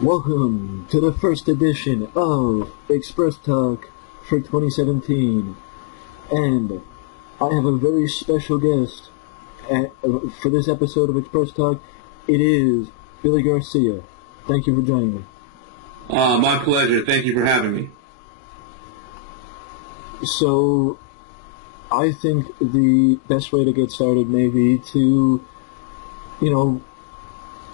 Welcome to the first edition of Express Talk for 2017, and I have a very special guest for this episode of Express Talk. It is Billy Garcia. Thank you for joining me. My pleasure. Thank you for having me. So, I think the best way to get started may be to,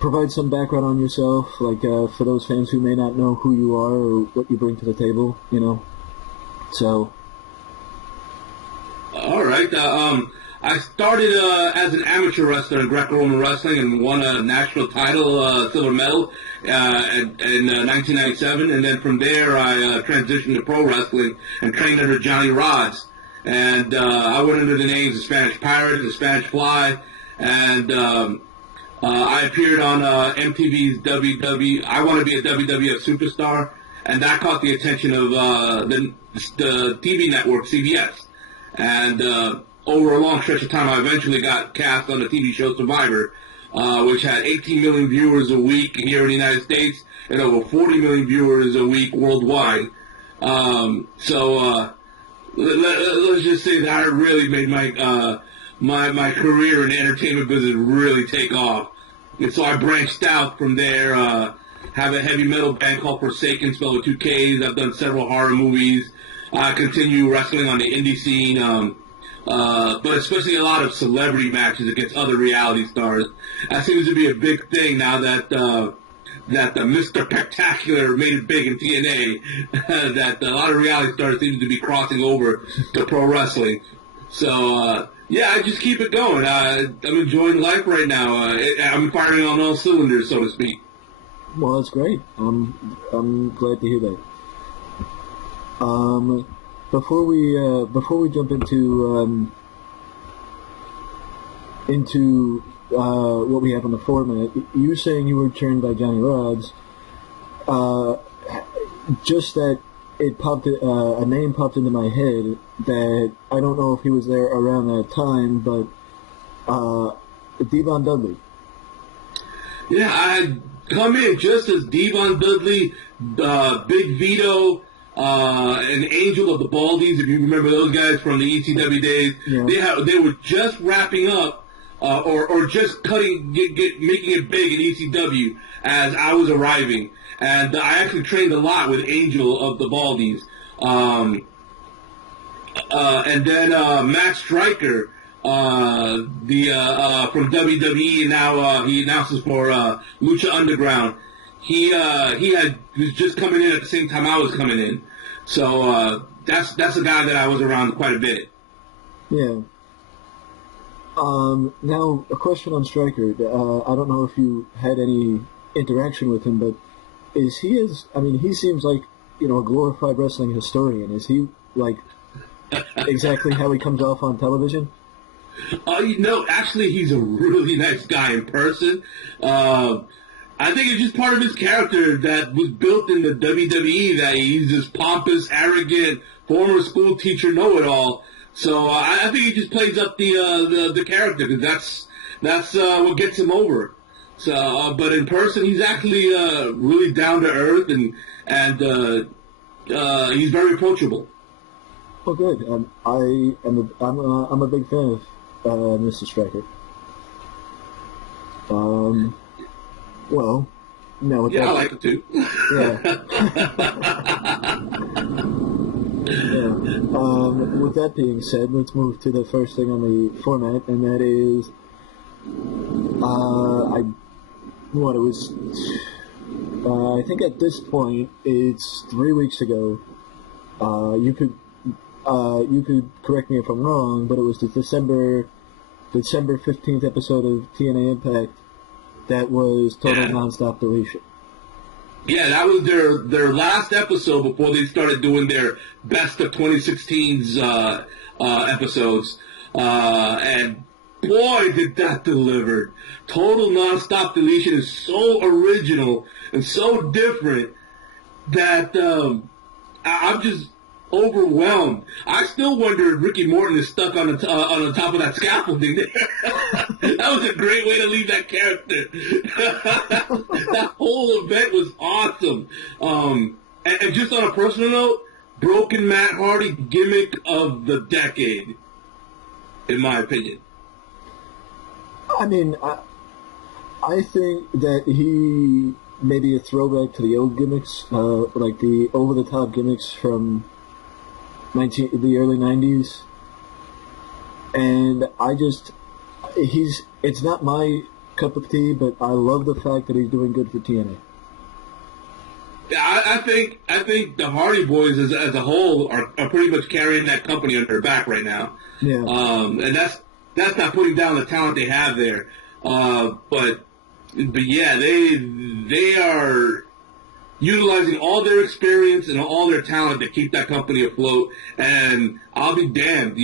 provide some background on yourself, for those fans who may not know who you are or what you bring to the table, So. All right. I started as an amateur wrestler in Greco-Roman wrestling and won a national title, silver medal, in 1997. And then from there, I transitioned to pro wrestling and trained under Johnny Rods. And I went under the names the Spanish Pirate, the Spanish Fly, and I appeared on MTV's I Want to Be a WWF Superstar, and that caught the attention of the TV network CBS. And over a long stretch of time, I eventually got cast on the TV show Survivor, which had 18 million viewers a week here in the United States and over 40 million viewers a week worldwide. Let's just say that I really made my career in the entertainment business really take off. And so I branched out from there, have a heavy metal band called Forsaken, spelled with two Ks. I've done several horror movies. I continue wrestling on the indie scene, but especially a lot of celebrity matches against other reality stars. That seems to be a big thing now that the Mr. Spectacular made it big in TNA, that a lot of reality stars seem to be crossing over to pro wrestling. So, I just keep it going. I'm enjoying life right now. I'm firing on all cylinders, so to speak. Well, that's great. I'm glad to hear that. Before we jump into what we have on the format, you were saying you were trained by Johnny Rods. Just that it popped a name popped into my head that I don't know if he was there around that time, but Devon Dudley. Yeah, I come in just as Devon Dudley, Big Vito, an Angel of the Baldies, if you remember those guys from the ECW days. Yeah. They were just wrapping up, or just making it big in ECW as I was arriving. And I actually trained a lot with Angel of the Baldies. And then Matt Stryker, from WWE, and now he announces for Lucha Underground. He was just coming in at the same time I was coming in. So that's a guy that I was around quite a bit. Yeah. Now, a question on Stryker. I don't know if you had any interaction with him, but he seems like, a glorified wrestling historian. Is he, exactly how he comes off on television? Actually, he's a really nice guy in person. I think it's just part of his character that was built in the WWE, that he's this pompous, arrogant, former school teacher know-it-all. So I think he just plays up the character, because that's what gets him over. So, but in person, he's actually really down to earth, and he's very approachable. Oh, good. I'm a big fan of Mr. Stryker. Well, no. I like it too. Yeah. Yeah. With that being said, let's move to the first thing on the format, and that is, I think at this point it's 3 weeks ago. You could correct me if I'm wrong, but it was the December 15th episode of TNA Impact that was total nonstop deletion. Yeah, that was their last episode before they started doing their best of 2016's episodes. And boy, did that deliver. Total nonstop deletion is so original and so different that I'm just overwhelmed. I still wonder if Ricky Morton is stuck on the top of that scaffolding there. That was a great way to leave that character. That whole event was awesome. And just on a personal note, Broken Matt Hardy gimmick of the decade, in my opinion. I mean, I think that he may be a throwback to the old gimmicks, like the over-the-top gimmicks from the early 90s. And it's not my cup of tea, but I love the fact that he's doing good for TNA. Yeah, I think the Hardy Boys as a whole are pretty much carrying that company on their back right now. Yeah. And that's not putting down the talent they have there. But yeah, they are utilizing all their experience and all their talent to keep that company afloat. And I'll be damned.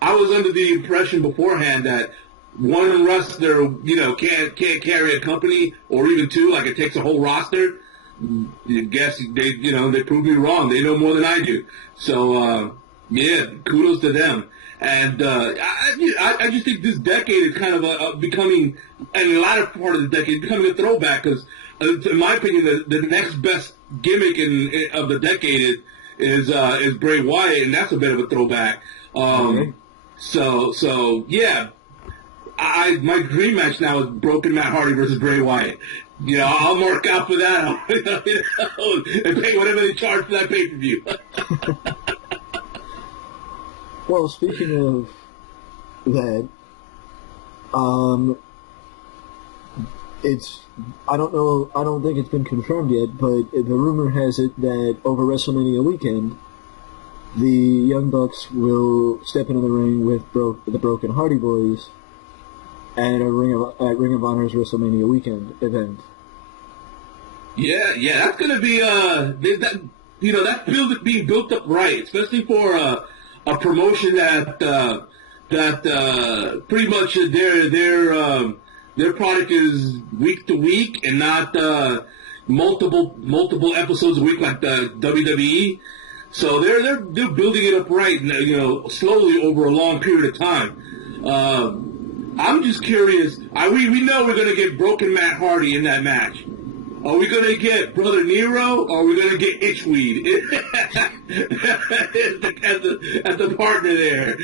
I was under the impression beforehand that one wrestler, can't carry a company, or even two, like it takes a whole roster. I guess they proved me wrong. They know more than I do. So, yeah, kudos to them. And I just think this decade is kind of becoming, and the latter part of the decade, becoming a throwback, because, in my opinion, the next best gimmick of the decade is Bray Wyatt, and that's a bit of a throwback. So yeah, my dream match now is Broken Matt Hardy versus Bray Wyatt. I'll mark out for that and pay whatever they charge for that pay-per-view. Well, speaking of that, I don't think it's been confirmed yet, but the rumor has it that over WrestleMania weekend, the Young Bucks will step into the ring with the Broken Hardy Boys at Ring of Honor's WrestleMania weekend event. Yeah, that's gonna be that's being built up right, especially for a promotion that pretty much their product is week to week and not multiple episodes a week like the WWE. So they're building it up right, slowly over a long period of time. I'm just curious. We know we're going to get Broken Matt Hardy in that match. Are we going to get Brother Nero, or are we going to get Itchweed as the partner there?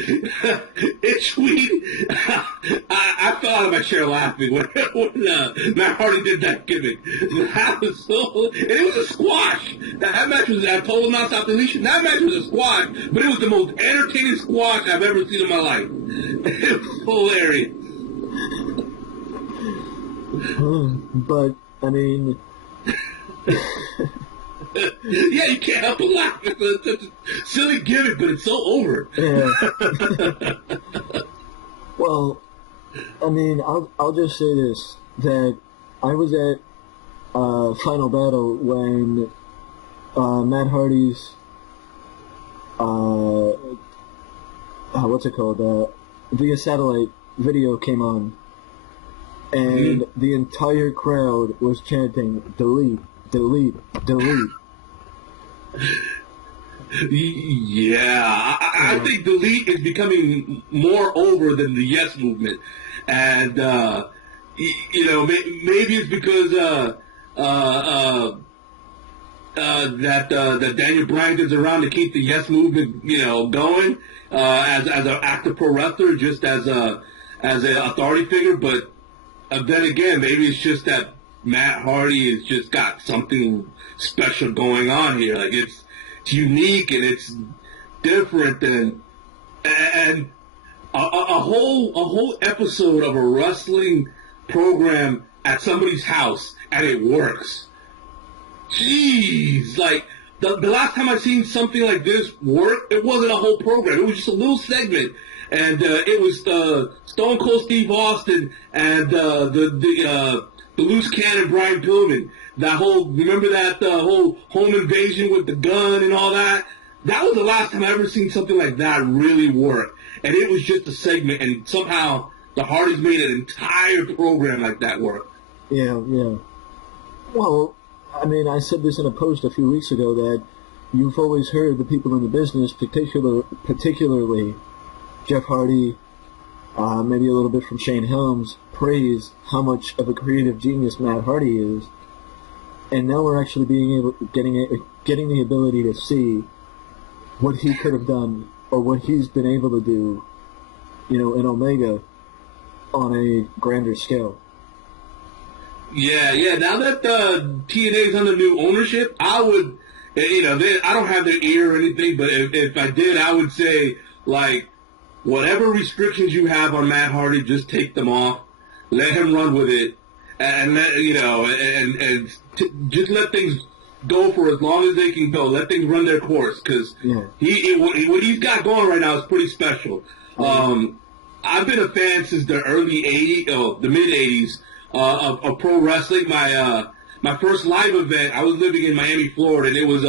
Itchweed, I fell out of my chair laughing when Matt Hardy did that gimmick. That was and it was a squash. That match was a total non-stop deletion. That match was a squash, but it was the most entertaining squash I've ever seen in my life. It was hilarious. But I mean, yeah, you can't help but laugh. It's such a silly gimmick, but it's so over. Yeah. Well, I mean, I'll just say this, that I was at Final Battle when Matt Hardy's what's it called? Via satellite video came on. And the entire crowd was chanting, "Delete, delete, delete." Yeah, I think delete is becoming more over than the yes movement. And, maybe it's because that Daniel Bryan's around to keep the yes movement, going as an active pro wrestler, just as an authority figure. But then again, maybe it's just that Matt Hardy has just got something special going on here. Like it's unique and it's different, and a whole episode of a wrestling program at somebody's house, and it works. Jeez, like the last time I seen something like this work, it wasn't a whole program. It was just a little segment. And it was Stone Cold Steve Austin and the loose cannon Brian Pillman. Remember that whole home invasion with the gun and all that? That was the last time I ever seen something like that really work. And it was just a segment, and somehow the Hardys made an entire program like that work. Yeah. Well, I mean, I said this in a post a few weeks ago that you've always heard the people in the business, particularly Jeff Hardy, maybe a little bit from Shane Helms, praised how much of a creative genius Matt Hardy is, and now we're actually getting the ability to see what he could have done or what he's been able to do, in Omega on a grander scale. Yeah. Now that TNA is under new ownership, I would, I don't have their ear or anything, but if I did, I would say, like, whatever restrictions you have on Matt Hardy, just take them off. Let him run with it, and just let things go for as long as they can go. Let things run their course, because what he's got going right now is pretty special. I've been a fan since the the mid '80s of pro wrestling. My first live event, I was living in Miami, Florida, and it was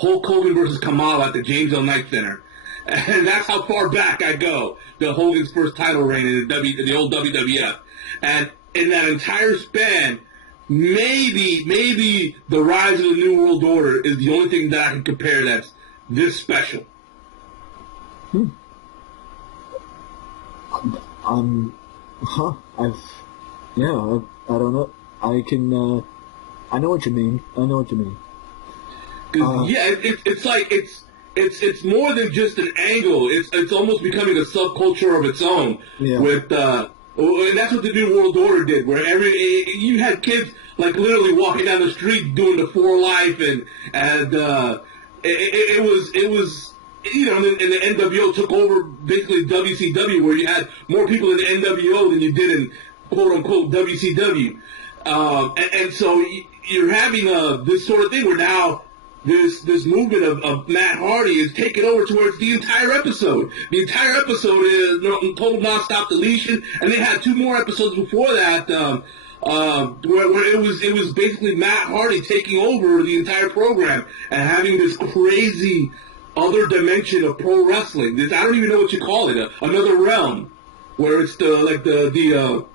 Hulk Hogan versus Kamala at the James L. Knight Center. And that's how far back I go, to Hogan's first title reign in the old WWF. And in that entire span, maybe the rise of the New World Order is the only thing that I can compare that's this special. I don't know. I know what you mean. It's more than just an angle. It's almost becoming a subculture of its own. Yeah. And that's what the New World Order did, where you had kids like literally walking down the street doing the For Life, and it was and the NWO took over basically WCW, where you had more people in the NWO than you did in quote unquote WCW, and so you're having this sort of thing where now this movement of Matt Hardy is taking over towards the entire episode. The entire episode is total nonstop deletion, and they had 2 more episodes before that where it was basically Matt Hardy taking over the entire program and having this crazy other dimension of pro wrestling. I don't even know what you call it, another realm, where it's the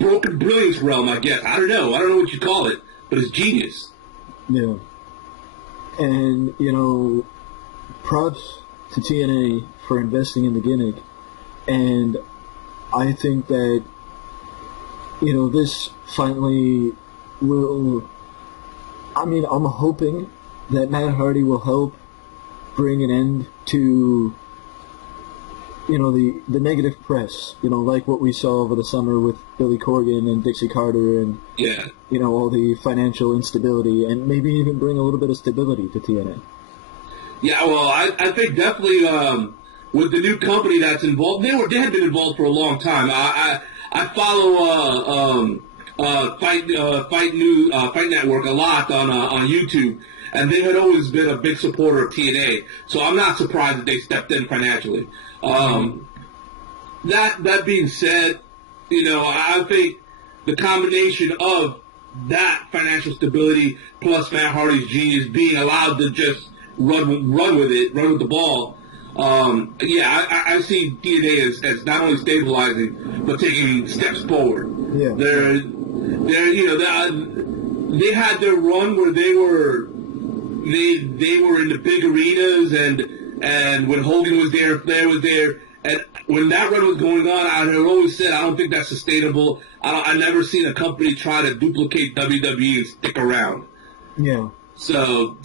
broken brilliance realm, I guess. I don't know what you call it, but it's genius. Yeah. And, props to TNA for investing in the gimmick. And I think that, this finally will... I'm hoping that Matt Hardy will help bring an end to, the negative press, like what we saw over the summer with Billy Corgan and Dixie Carter and, all the financial instability, and maybe even bring a little bit of stability to TNA. Yeah, well, I think definitely with the new company that's involved, they had been involved for a long time. I follow Fight Network a lot on YouTube, and they had always been a big supporter of TNA, so I'm not surprised that they stepped in financially. That being said, I think the combination of that financial stability plus Matt Hardy's genius being allowed to just run with the ball. I see TNA as not only stabilizing but taking steps forward. Yeah. They had their run where they were in the big arenas, and when Hogan was there, Flair was there, and when that run was going on, I had always said I don't think that's sustainable. I never seen a company try to duplicate WWE and stick around. Yeah. So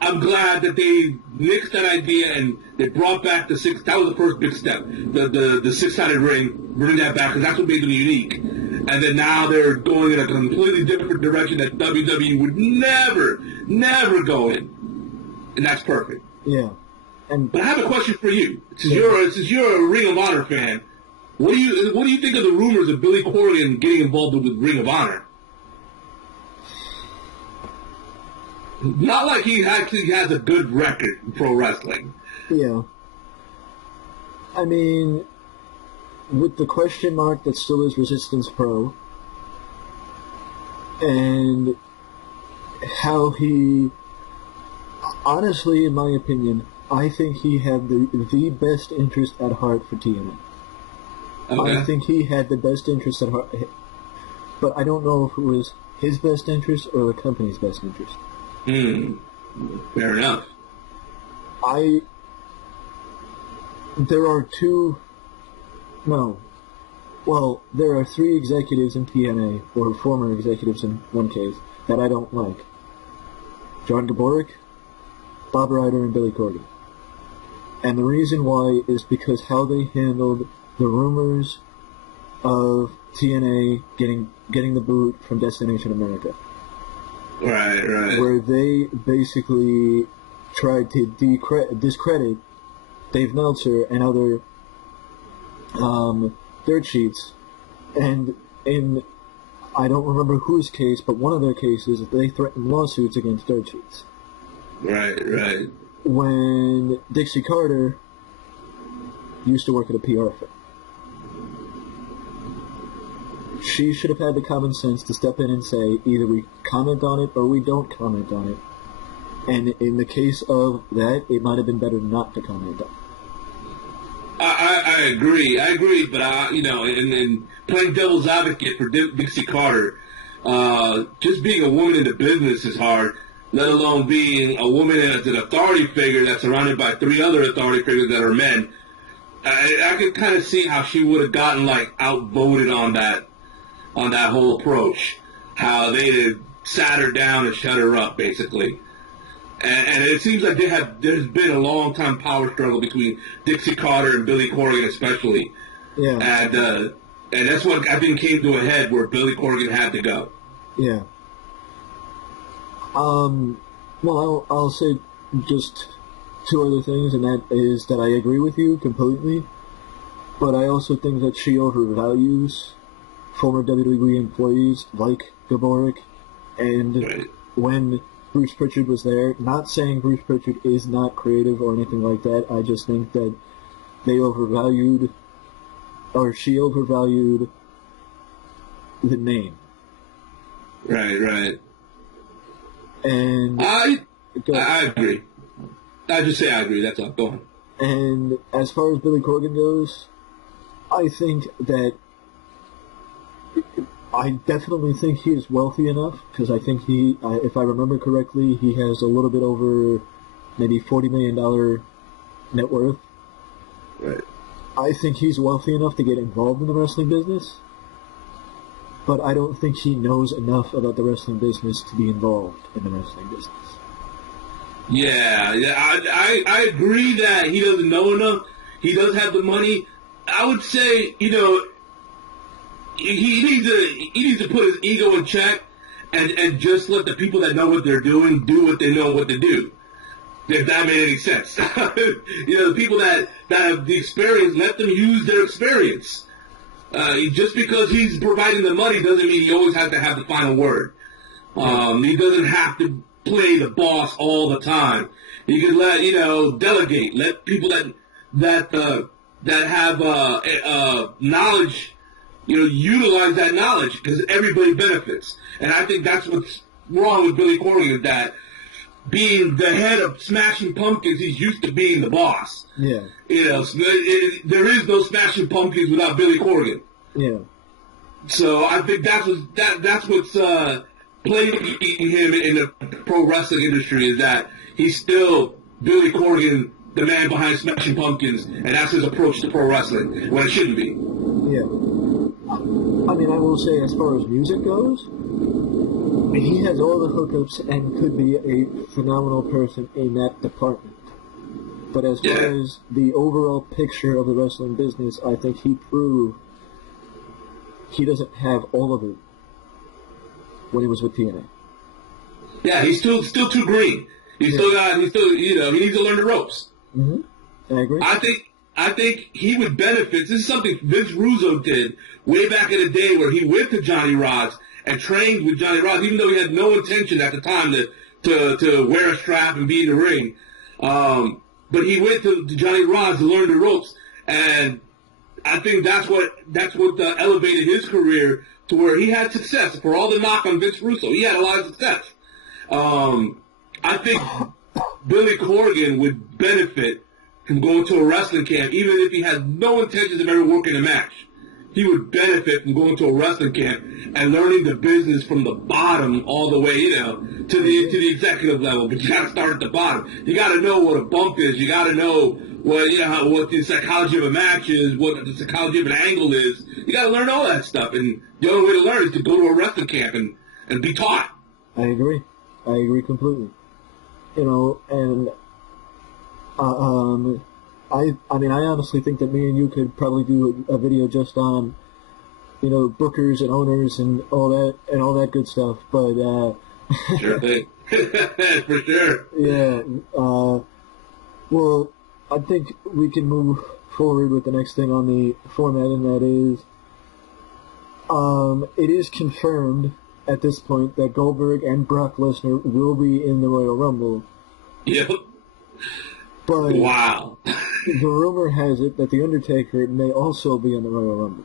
I'm glad that they nixed that idea and they brought back the six. That was the first big step. The six-sided ring, bring that back, because that's what made them unique. And then now they're going in a completely different direction that WWE would never go in, and that's perfect. Yeah. But I have a question for you. Since you're a Ring of Honor fan, what do you think of the rumors of Billy Corgan getting involved with Ring of Honor? Not like he actually has a good record in pro wrestling. Yeah. I mean, with the question mark that still is Resistance Pro, and how he, honestly, in my opinion, I think he had the best interest at heart for TNA. Okay. I think he had the best interest at heart, but I don't know if it was his best interest or the company's best interest. Fair enough. There are two... No. Well, there are 3 executives in TNA, or former executives in one case, that I don't like. John Gaborik, Bob Ryder, and Billy Corgan. And the reason why is because how they handled the rumors of TNA getting the boot from Destination America. Right. Where they basically tried to discredit Dave Meltzer and other dirt sheets, and in I don't remember whose case, but one of their cases, they threatened lawsuits against dirt sheets. Right. When Dixie Carter used to work at a PR firm, she should have had the common sense to step in and say, either we comment on it or we don't comment on it. And in the case of that, it might have been better not to comment on it. I agree, but in playing devil's advocate for Dixie Carter, just being a woman in the business is hard, let alone being a woman as an authority figure that's surrounded by 3 other authority figures that are men. I could kind of see how she would have gotten outvoted on that whole approach, how they'd have sat her down and shut her up, basically. And it seems like there's been a long-time power struggle between Dixie Carter and Billy Corgan especially. Yeah. And that's what I think came to a head where Billy Corgan had to go. Yeah. Well, I'll say just 2 other things, and that is that I agree with you completely, but I also think that she overvalues former WWE employees like Gaborik, and Right. when Bruce Pritchard was there, not saying Bruce Pritchard is not creative or anything like that, I just think that she overvalued the name. Right. And I agree. I just say I agree, that's all. Go on. And as far as Billy Corgan goes, I definitely think he is wealthy enough, because I think if I remember correctly, he has a little bit over maybe $40 million net worth. Right. I think he's wealthy enough to get involved in the wrestling business, but I don't think he knows enough about the wrestling business to be involved in the wrestling business. Yeah, I agree that he doesn't know enough. He does have the money. I would say, he needs to put his ego in check and just let the people that know what they're doing do what they know what to do. If that made any sense. The people that have the experience, let them use their experience. Just because he's providing the money doesn't mean he always has to have the final word. He doesn't have to play the boss all the time. He can delegate. Let people that have knowledge, utilize that knowledge, because everybody benefits. And I think that's what's wrong with Billy Corgan, is that being the head of Smashing Pumpkins, he's used to being the boss. Yeah. There is no Smashing Pumpkins without Billy Corgan. Yeah. So I think that's what's plaguing him in the pro wrestling industry, is that he's still Billy Corgan, the man behind Smashing Pumpkins, and that's his approach to pro wrestling, when it shouldn't be. Yeah. I mean, I will say, as far as music goes, he has all the hookups and could be a phenomenal person in that department. But as far as the overall picture of the wrestling business, I think he proved he doesn't have all of it when he was with TNA. Yeah, he's still too green. He needs to learn the ropes. Mm-hmm. I agree. I think he would benefit. This is something Vince Russo did way back in the day, where he went to Johnny Rods and trained with Johnny Rods, even though he had no intention at the time to wear a strap and be in the ring. But he went to Johnny Rods to learn the ropes, and I think that's what elevated his career to where he had success. For all the knock on Vince Russo, he had a lot of success. I think Billy Corgan would benefit from going to a wrestling camp, even if he has no intentions of ever working a match. He would benefit from going to a wrestling camp and learning the business from the bottom all the way, to the executive level. But you got to start at the bottom. You got to know what a bump is. You got to know what the psychology of a match is, what the psychology of an angle is. You got to learn all that stuff, and the only way to learn is to go to a wrestling camp and be taught. I agree completely. And I mean, I honestly think that me and you could probably do a video just on, bookers and owners and all that good stuff. But sure thing, for sure. Yeah. Well, I think we can move forward with the next thing on the format, and that is, it is confirmed at this point that Goldberg and Brock Lesnar will be in the Royal Rumble. Yep. But wow. The rumor has it that The Undertaker may also be in the Royal Rumble.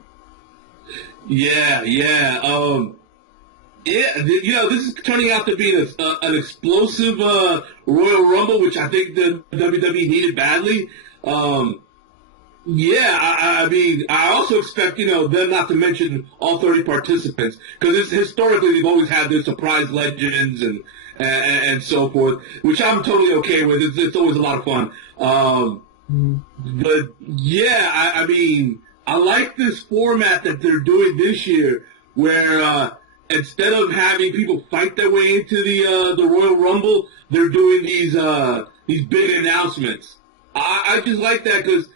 Yeah. This is turning out to be an explosive Royal Rumble, which I think the WWE needed badly. I mean, I also expect, them not to mention all 30 participants, because historically they've always had their surprise legends and so forth, which I'm totally okay with. It's always a lot of fun. But yeah, I mean, I like this format that they're doing this year, where instead of having people fight their way into the Royal Rumble, they're doing these big announcements. I just like that because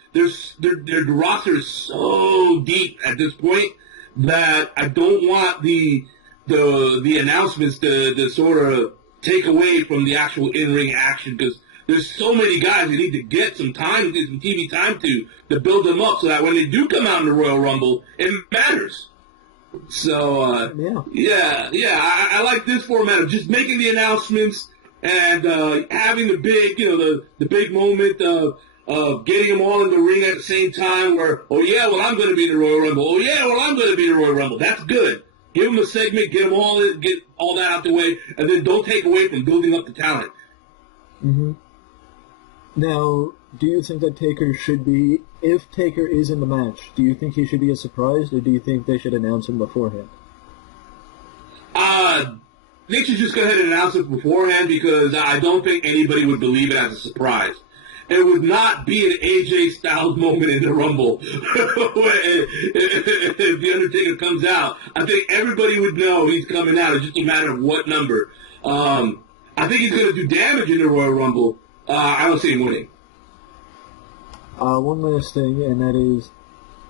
their roster is so deep at this point that I don't want the announcements to sort of take away from the actual in-ring action, because there's so many guys that need to get some time, get some TV time to build them up so that when they do come out in the Royal Rumble, it matters. So, I like this format of just making the announcements and having the big, the big moment of getting them all in the ring at the same time where, I'm going to be in the Royal Rumble. I'm going to be in the Royal Rumble. That's good. Give them a segment, get all that out the way, and then don't take away from building up the talent. Mm-hmm. Now, do you think that Taker should be, if Taker is in the match, do you think he should be a surprise, or do you think they should announce him beforehand? They should just go ahead and announce it beforehand, because I don't think anybody would believe it as a surprise. It would not be an AJ Styles moment in the Rumble. If The Undertaker comes out, I think everybody would know he's coming out. It's just a matter of what number. I think he's going to do damage in the Royal Rumble. I don't see him winning. One last thing, and that is,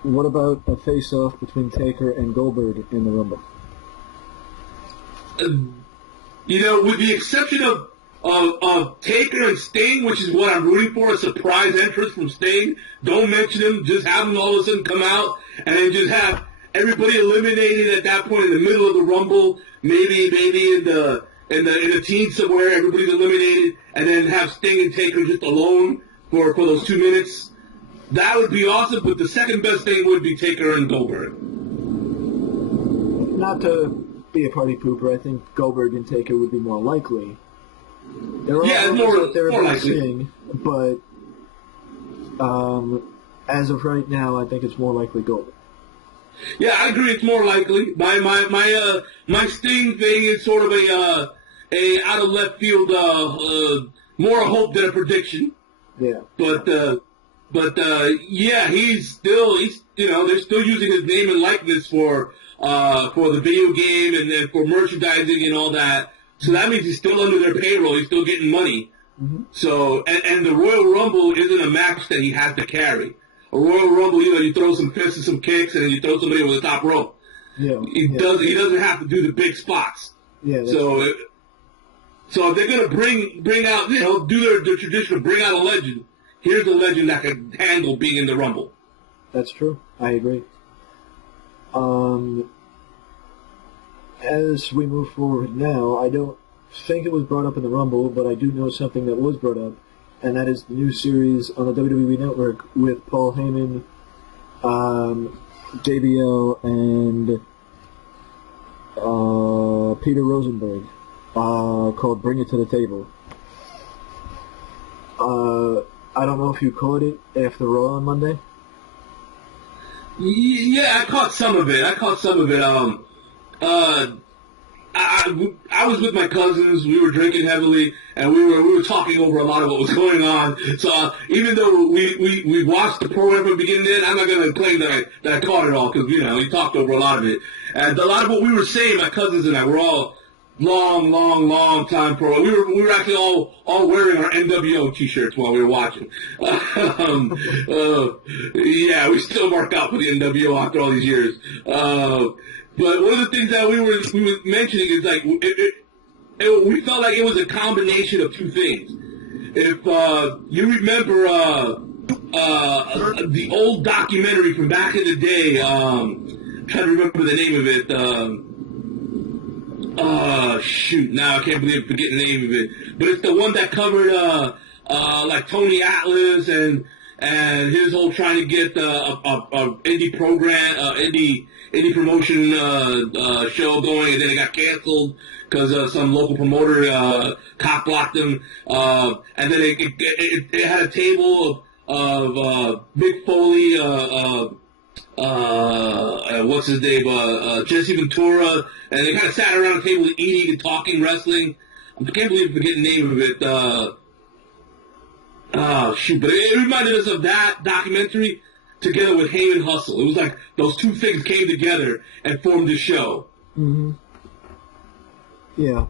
what about a face-off between Taker and Goldberg in the Rumble? With the exception of Taker and Sting, which is what I'm rooting for, a surprise entrance from Sting. Don't mention him. Just have him all of a sudden come out, and then just have everybody eliminated at that point in the middle of the Rumble. Maybe in the teens somewhere, everybody's eliminated, and then have Sting and Taker just alone for those 2 minutes. That would be awesome, but the second best thing would be Taker and Goldberg. Not to be a party pooper, I think Goldberg and Taker would be more likely. It's more likely. Seeing, but as of right now, I think it's more likely Goldberg. Yeah, I agree. It's more likely. My Sting thing is sort of a out of left field, more a hope than a prediction. Yeah. But he's still they're still using his name and likeness for the video game and for merchandising and all that. So that means he's still under their payroll. He's still getting money. Mm-hmm. So, and the Royal Rumble isn't a match that he has to carry. A Royal Rumble, you throw some fists and some kicks, and then you throw somebody over the top rope. Yeah. He doesn't have to do the big spots. Yeah. So if they're gonna bring out, do their traditional, bring out a legend. Here's a legend that can handle being in the Rumble. That's true. I agree. As we move forward now, I don't think it was brought up in the Rumble, but I do know something that was brought up, and that is the new series on the WWE Network with Paul Heyman, JBL, and Peter Rosenberg, called Bring It to the Table. I don't know if you caught it after Raw on Monday. Yeah, I caught some of it. I was with my cousins. We were drinking heavily, and we were talking over a lot of what was going on. So even though we watched the program from beginning to end, I'm not going to claim that I caught it all because we talked over a lot of it. And a lot of what we were saying, my cousins and I, were all long time pro. We were actually all wearing our NWO t-shirts while we were watching. Yeah, we still mark out for the NWO after all these years. But one of the things that we were mentioning is like we felt like it was a combination of two things. If you remember the old documentary from back in the day, I'm trying to remember the name of it. Shoot, now I can't believe I'm forgetting the name of it. But it's the one that covered like Tony Atlas and his whole trying to get a indie program, indie promotion show going, and then it got canceled because some local promoter cop blocked them. And then it had a table of Mick Foley, what's his name, Jesse Ventura, and they kind of sat around the table eating and talking wrestling. I can't believe I'm forgetting the name of it. Shoot, but it reminded us of that documentary together with Heyman Hustle. It was like those two things came together and formed the show. Mm-hmm. Yeah.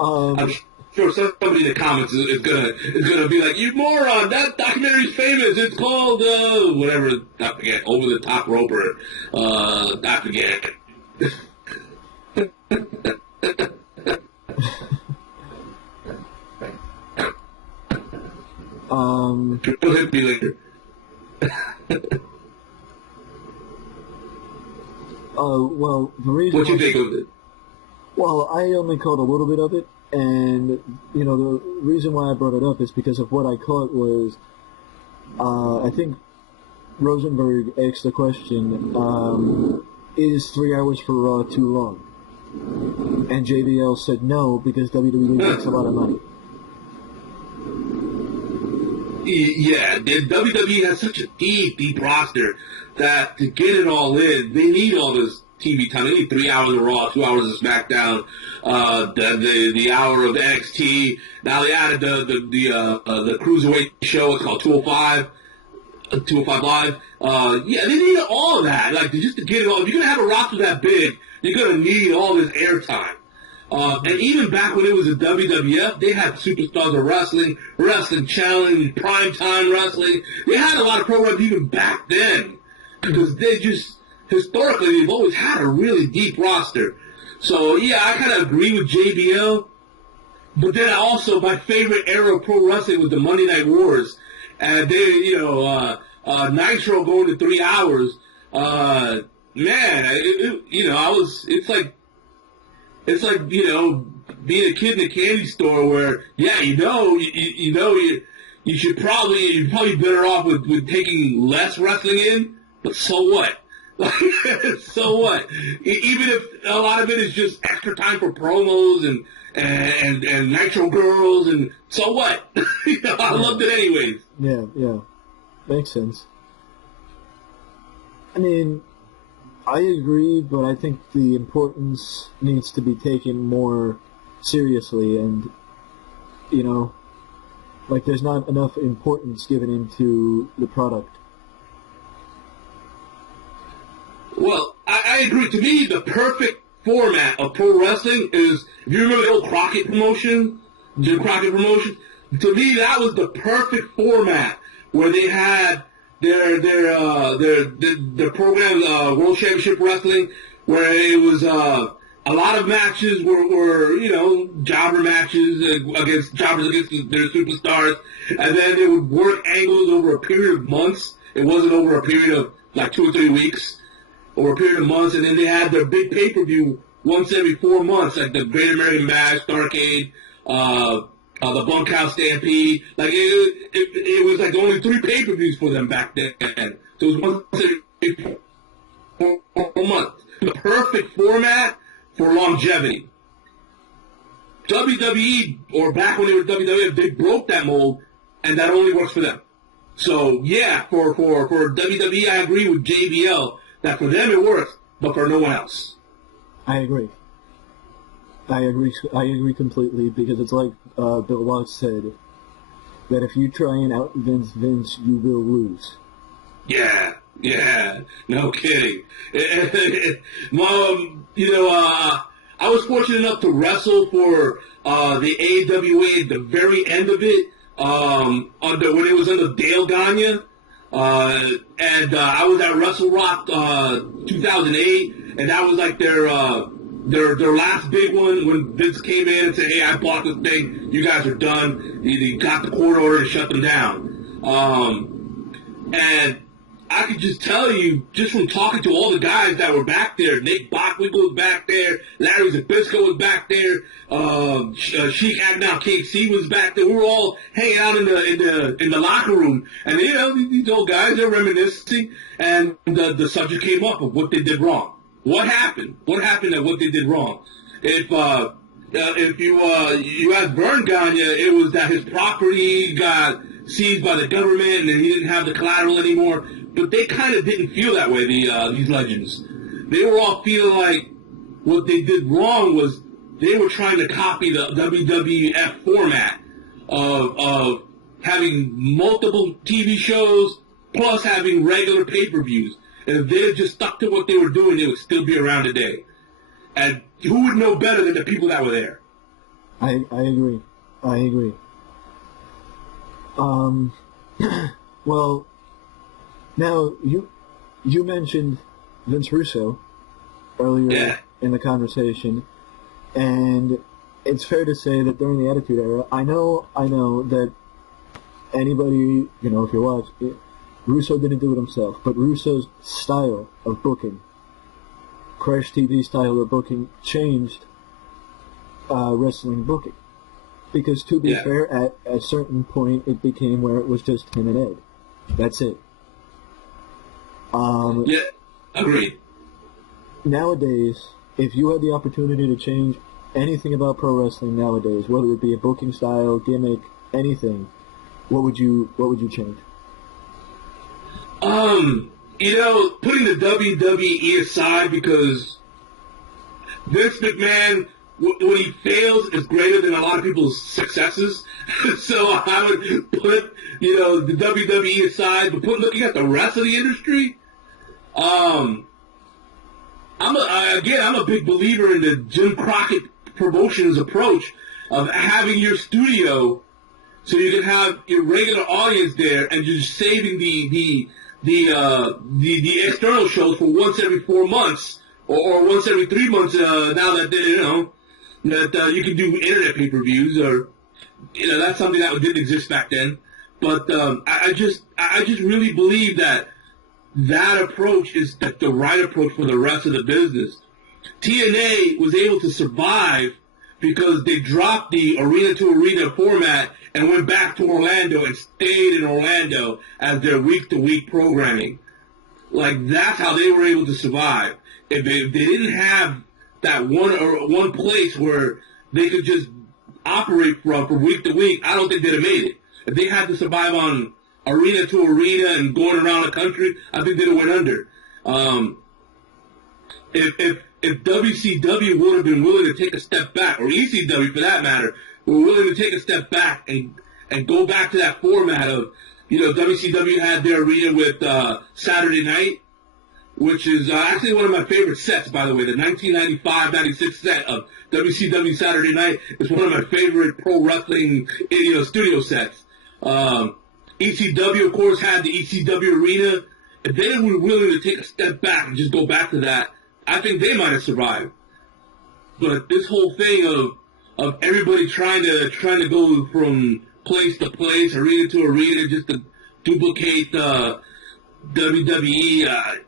I'm sure somebody in the comments is gonna be like, "You moron! That documentary's famous. It's called whatever. I forget. Over the Top Roper. I forget." You'll hit me later. Well, the reason. What you think of it? Well, I only caught a little bit of it, and the reason why I brought it up is because of what I caught was, I think Rosenberg asked the question, is 3 hours for Raw too long? And JBL said no, because WWE makes a lot of money. Yeah, WWE has such a deep roster that to get it all in, they need all this TV time. They need 3 hours of Raw, 2 hours of SmackDown, the hour of NXT. Now they added the Cruiserweight show. It's called 205 Live. Yeah, they need all of that. Like just to get it all. If you're gonna have a roster that big, you're gonna need all this airtime. And even back when it was a WWF, they had Superstars of Wrestling, Wrestling Challenge, Primetime Wrestling. They had a lot of programs even back then because they just, historically, they've always had a really deep roster. So, yeah, I kind of agree with JBL. But then also, my favorite era of pro wrestling was the Monday Night Wars. And then, Nitro going to 3 hours. It's like, being a kid in a candy store where, yeah, you should you're probably better off with taking less wrestling in, but so what? So what? Even if a lot of it is just extra time for promos and Nitro girls, and so what? I loved it anyways. Yeah. Makes sense. I mean, I agree, but I think the importance needs to be taken more seriously, and, there's not enough importance given into the product. Well, I agree. To me, the perfect format of pro wrestling is, if you remember the old Crockett promotion, Jim Crockett promotion, to me that was the perfect format where they had their program, World Championship Wrestling, where it was a lot of matches were jobber matches against their superstars, and then they would work angles over a period of months. It wasn't over a period of like 2 or 3 weeks, over a period of months, and then they had their big pay-per-view once every 4 months, like the Great American Bash, Starrcade, the Bunkhouse Stampede. Like it was like only 3 pay-per-views for them back then. So it was once every 4 months. The perfect format for longevity. WWE, or back when they were WWF, they broke that mold, and that only works for them. So yeah, for WWE, I agree with JBL that for them it works, but for no one else. I agree. I agree. I agree completely because it's like Bill Watts said that if you try and out-Vince Vince, you will lose. Yeah, no kidding. I was fortunate enough to wrestle for the AWA at the very end of it, when it was under Dale Gagne, and I was at Wrestle Rock 2008, and that was like their last big one when Vince came in and said, "Hey, I bought this thing. You guys are done." He got the court order to shut them down, and I could just tell you, just from talking to all the guys that were back there, Nick Bockwinkel was back there, Larry Zbyszko was back there, Sheik Agnew KC was back there. We were all hanging out in the locker room, and these old guys, they're reminiscing, and the subject came up of what they did wrong. What happened? What happened at what they did wrong? If you asked Vern Gagne, it was that his property got seized by the government and he didn't have the collateral anymore. But they kind of didn't feel that way, these legends. They were all feeling like what they did wrong was they were trying to copy the WWF format of having multiple TV shows plus having regular pay-per-views. And if they had just stuck to what they were doing, they would still be around today. And who would know better than the people that were there? I agree. Well, now you mentioned Vince Russo earlier in the conversation, and it's fair to say that during the Attitude Era, I know that anybody, if you watch, Russo didn't do it himself, but Russo's style of booking, Crash TV style of booking, changed wrestling booking. Because to be fair, at a certain point, it became where it was just him and Ed. That's it. Agreed. Nowadays, if you had the opportunity to change anything about pro wrestling nowadays, whether it be a booking style, gimmick, anything, what would you change? Putting the WWE aside, because Vince McMahon, when he fails, is greater than a lot of people's successes. So I would put, the WWE aside, but looking at the rest of the industry, I'm a big believer in the Jim Crockett Promotions approach of having your studio so you can have your regular audience there and just saving the external shows for once every 4 months or once every 3 months. Now that that you can do internet pay-per-views, or that's something that didn't exist back then. But I just really believe that approach is the right approach for the rest of the business. TNA was able to survive because they dropped the arena-to-arena format and went back to Orlando and stayed in Orlando as their week-to-week programming. Like, that's how they were able to survive. If they didn't have that one place where they could just operate from week to week, I don't think they'd have made it. If they had to survive on arena to arena and going around the country, I think they'd have went under. If WCW would have been willing to take a step back, or ECW for that matter, were willing to take a step back and go back to that format of, WCW had their arena with Saturday Night, which is actually one of my favorite sets, by the way. The 1995-96 set of WCW Saturday Night is one of my favorite pro wrestling studio sets. ECW, of course, had the ECW arena. If they were willing to take a step back and just go back to that, I think they might have survived. But this whole thing of everybody trying to go from place to place, arena to arena, just to duplicate WWE,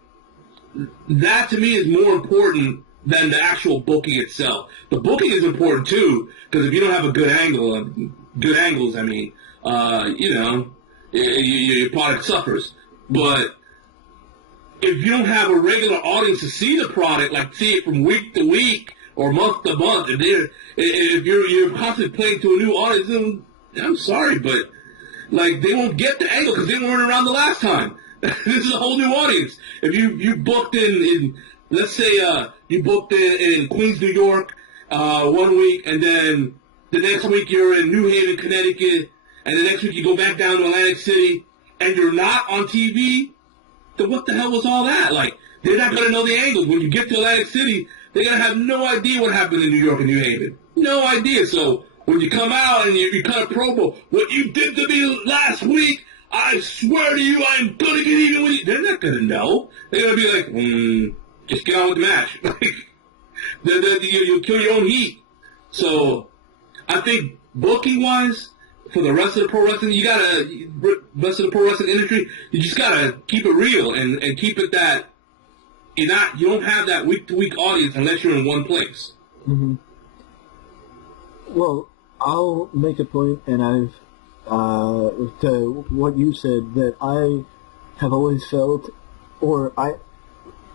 that to me is more important than the actual booking itself. The booking is important too, because if you don't have a good angles, your product suffers. But if you don't have a regular audience to see the product, like see it from week to week or month to month, if you're constantly playing to a new audience, then I'm sorry, but like they won't get the angle because they weren't around the last time. This is a whole new audience. If you booked in let's say you booked in Queens, New York, 1 week, and then the next week you're in New Haven, Connecticut, and the next week you go back down to Atlantic City, and you're not on TV, then what the hell was all that? Like, they're not going to know the angles. When you get to Atlantic City, they're going to have no idea what happened in New York and New Haven. No idea. So when you come out and you cut a promo, what you did to me last week, I swear to you, I'm going to get even with you. They're not going to know. They're going to be like, just get on with the match. Like, you'll kill your own heat. So I think booking-wise, for the rest of the pro wrestling, rest of the pro wrestling industry, you just gotta keep it real and keep it that you don't have that week-to-week audience unless you're in one place. Mm-hmm. Well, I'll make a point, and I've to what you said, that I have always felt, or I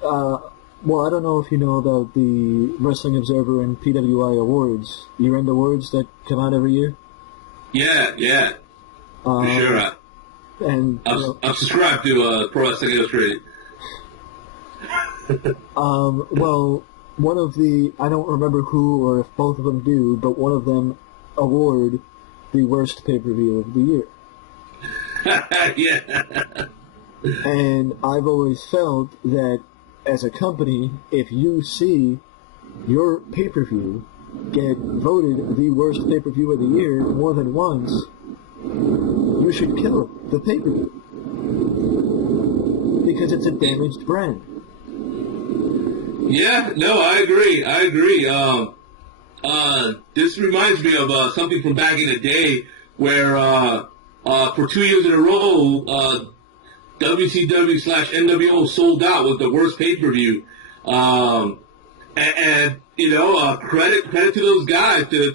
don't know if you know about the Wrestling Observer and PWI awards, year-end awards that come out every year. Yeah. For sure. And I've subscribed to Pro Wrestling Illustrated. Well, one of the, I don't remember who or if both of them do, but one of them award the worst pay-per-view of the year. Yeah. And I've always felt that as a company, if you see your pay-per-view get voted the worst pay-per-view of the year more than once, you should kill the pay-per-view. Because it's a damaged brand. Yeah, no, I agree. This reminds me of something from back in the day where for 2 years in a row, WCW/NWO sold out with the worst pay-per-view. And you know, credit to those guys, to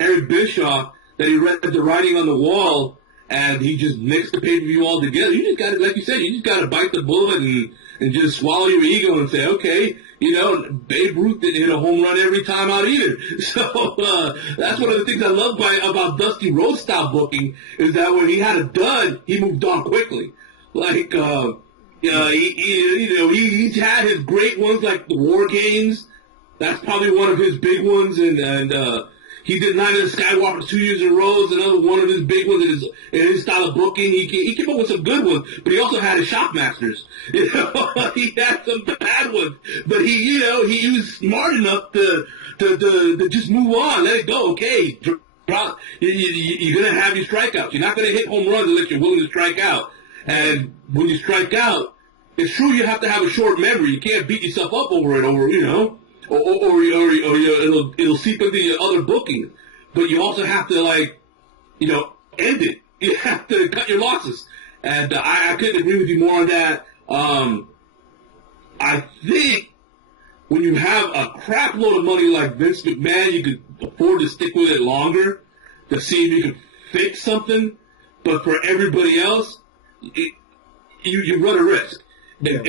Eric Bischoff, that he read the writing on the wall and he just mixed the pay-per-view all together. You just got to, like you said, you just got to bite the bullet and just swallow your ego and say, okay, you know, Babe Ruth didn't hit a home run every time out either. So that's one of the things I love about Dusty Rhodes style booking, is that when he had a dud, he moved on quickly. Like, he's had his great ones like the War Games. That's probably one of his big ones, and he did Night of the Skywalker 2 years in a row. Another one of his big ones in his style of booking. He came up with some good ones, but he also had his Shockmasters. You know, he had some bad ones, but he was smart enough to just move on, let it go. Okay, you're gonna have your strikeouts. You're not gonna hit home runs unless you're willing to strike out. And when you strike out, it's true you have to have a short memory. You can't beat yourself up over it, or it'll seep into your other bookings. But you also have to, end it. You have to cut your losses. And I couldn't agree with you more on that. I think when you have a crap load of money like Vince McMahon, you could afford to stick with it longer to see if you can fix something. But for everybody else, you run a risk. Yeah.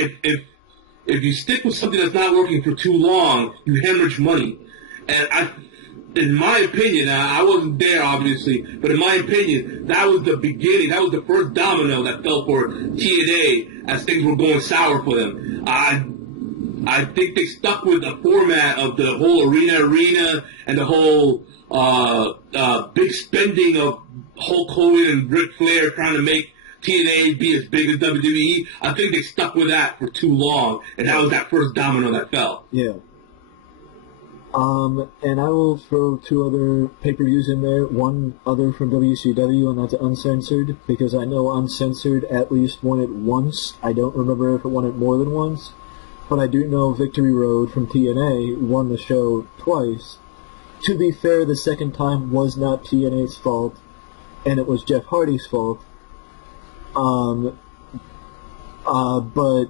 If you stick with something that's not working for too long, you hemorrhage money. And in my opinion, I wasn't there obviously, but in my opinion, that was the beginning. That was the first domino that fell for TNA as things were going sour for them. I think they stuck with the format of the whole arena and the whole big spending of Hulk Hogan and Ric Flair trying to make TNA be as big as WWE. I think they stuck with that for too long, and that was that first domino that fell. Yeah. And I will throw two other pay-per-views in there. One other from WCW, and that's Uncensored, because I know Uncensored at least won it once. I don't remember if it won it more than once, but I do know Victory Road from TNA won the show twice. To be fair, the second time was not TNA's fault, and it was Jeff Hardy's fault. But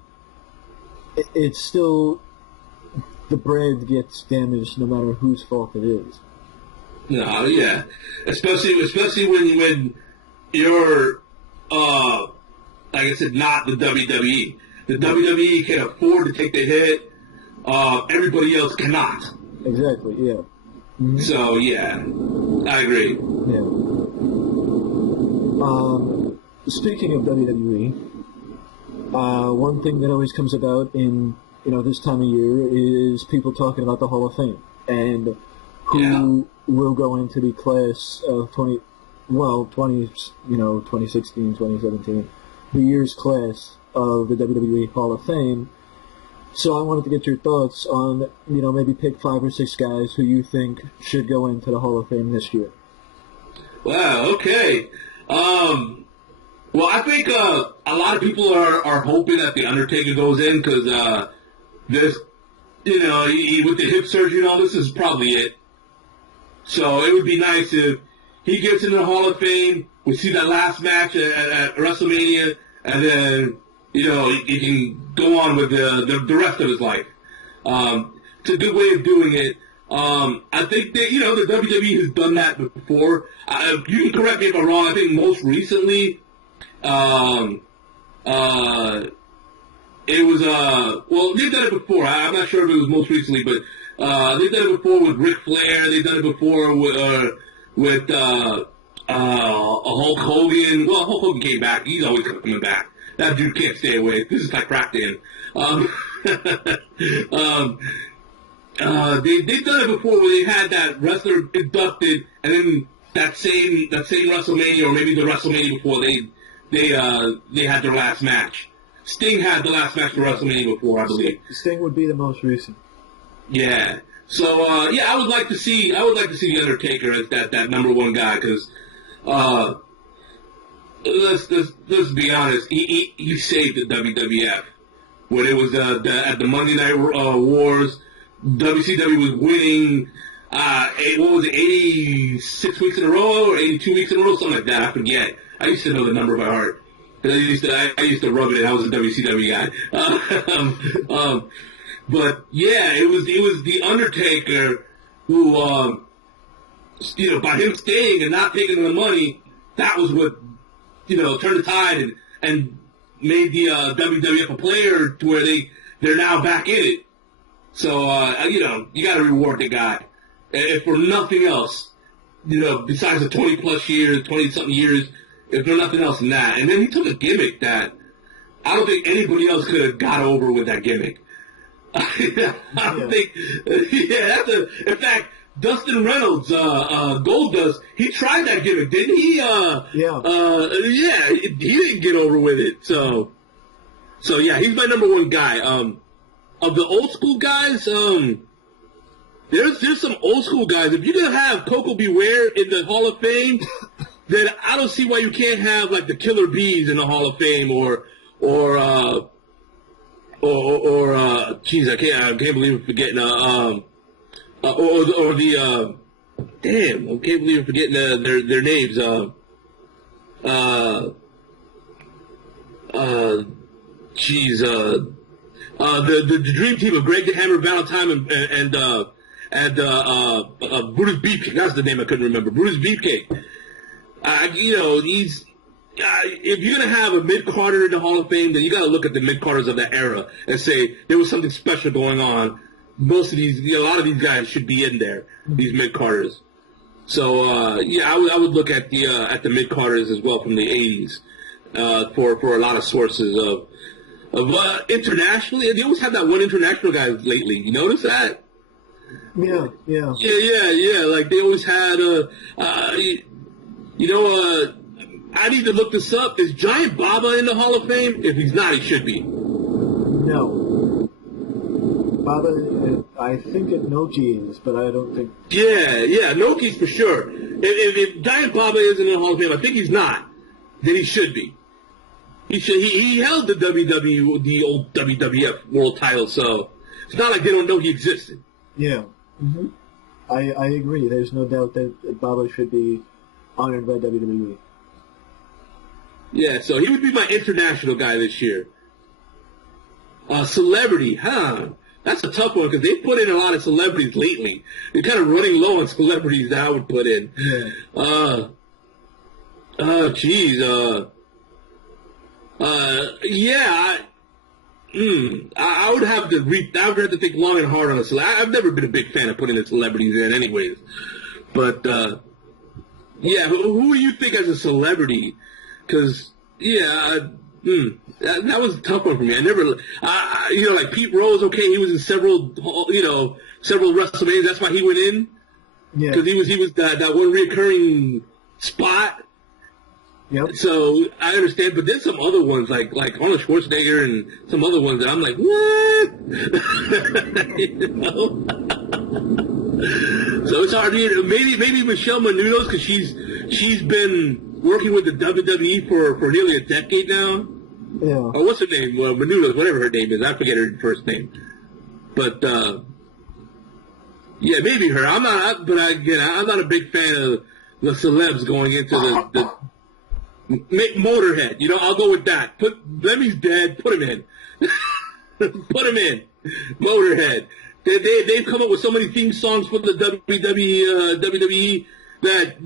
it's still, the brand gets damaged no matter whose fault it is. No, yeah, especially when you're, like I said, not the WWE. The WWE can afford to take the hit. Everybody else cannot. Exactly. Yeah. Mm-hmm. So yeah, I agree. Yeah. Speaking of WWE, one thing that always comes about in this time of year is people talking about the Hall of Fame and who will go into the class of 2016, 2017, the year's class of the WWE Hall of Fame. So I wanted to get your thoughts on, maybe pick 5 or 6 guys who you think should go into the Hall of Fame this year. Wow, okay. Well, I think a lot of people are hoping that The Undertaker goes in because there's, with the hip surgery and all, this is probably it. So it would be nice if he gets into the Hall of Fame, we see that last match at WrestleMania, and then, he can go on with the rest of his life. It's a good way of doing it. I think that, the WWE has done that before. You can correct me if I'm wrong. I think most recently, it was, they've done it before. I'm not sure if it was most recently, but they've done it before with Ric Flair. They've done it before with Hulk Hogan. Well, Hulk Hogan came back. He's always coming back. That dude can't stay away. This is like crack to him. They've done it before where they had that wrestler inducted, and then that same WrestleMania, or maybe the WrestleMania before, they had their last match. Sting had the last match for WrestleMania before, I believe. Sting would be the most recent. Yeah. So I would like to see The Undertaker as that number one guy because let's be honest, he saved the WWF when it was at the Monday Night Wars. WCW was winning. What was it, 86 weeks in a row or 82 weeks in a row, something like that. I forget. I used to know the number by heart. I used to rub it in. I was a WCW guy. But yeah, it was The Undertaker who, by him staying and not taking the money, that was what, turned the tide and made the WWF a player to where they're now back in it. So, you got to reward the guy. If for nothing else, besides the 20-plus years, 20-something years, if there's nothing else than that. And then he took a gimmick that I don't think anybody else could have got over with that gimmick. I don't think, in fact, Dustin Reynolds, Goldust, he tried that gimmick, didn't he? He didn't get over with it. So yeah, he's my number one guy. Of the old school guys, there's some old school guys. If you're gonna have Coco Beware in the Hall of Fame, then I don't see why you can't have like the Killer Bees in the Hall of Fame or geez, I can't believe I'm forgetting damn, I can't believe I'm forgetting their names. The Dream Team of Greg the Hammer Valentine and Brutus Beefcake. That's the name I couldn't remember. Brutus Beefcake. If you're gonna have a mid-Carter in the Hall of Fame, then you gotta look at the mid-Carters of that era and say there was something special going on. A lot of these guys should be in there. These mid-Carters. So I would look at the mid-Carters as well from the '80s for a lot of sources of internationally. They always have that one international guy lately. You notice that? Yeah. Like they always had I need to look this up. Is Giant Baba in the Hall of Fame? If he's not, he should be. No. Baba, I think Inoki is, but I don't think... Yeah, Inoki's for sure. If Giant Baba isn't in the Hall of Fame, I think he's not. Then he should be. He held the old WWF world title, so it's not like they don't know he existed. Yeah. Mm-hmm. I agree. There's no doubt that Baba should be honored by WWE. Yeah, so he would be my international guy this year. Celebrity, that's a tough one because they put in a lot of celebrities lately. They're kind of running low on celebrities that I would put in. Yeah. I would have to think long and hard on a celebrity. I've never been a big fan of putting the celebrities in anyways. But, who do you think as a celebrity? Because, That was a tough one for me. I never, like Pete Rose. Okay, he was in several WrestleManias. That's why he went in. Yeah. Because he was that one reoccurring spot. Yep. So I understand, but there's some other ones like Arnold Schwarzenegger and some other ones that I'm like, what? So it's hard. Maybe Michelle Menounos, because she's been working with the WWE for nearly a decade now. Yeah. Or what's her name? Well, Menounos, whatever her name is. I forget her first name. But yeah, maybe her. I'm not a big fan of the celebs going into the Motorhead. I'll go with that. Lemmy's dead. Put him in. Put him in. Motorhead. They've come up with so many theme songs for the WWE that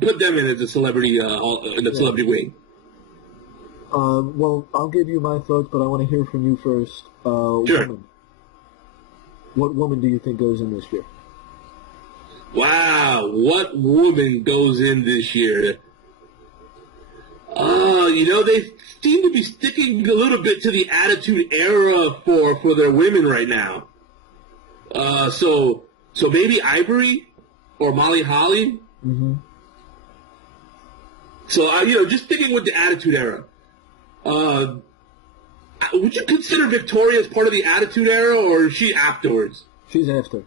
put them in as a celebrity in the celebrity wing. Well, I'll give you my thoughts, but I want to hear from you first. Sure. Woman. What woman do you think goes in this year? Wow, what woman goes in this year? They seem to be sticking a little bit to the Attitude Era for their women right now. So maybe Ivory or Molly Holly. Mm-hmm. So just sticking with the Attitude Era. Would you consider Victoria as part of the Attitude Era, or is she afterwards? She's after.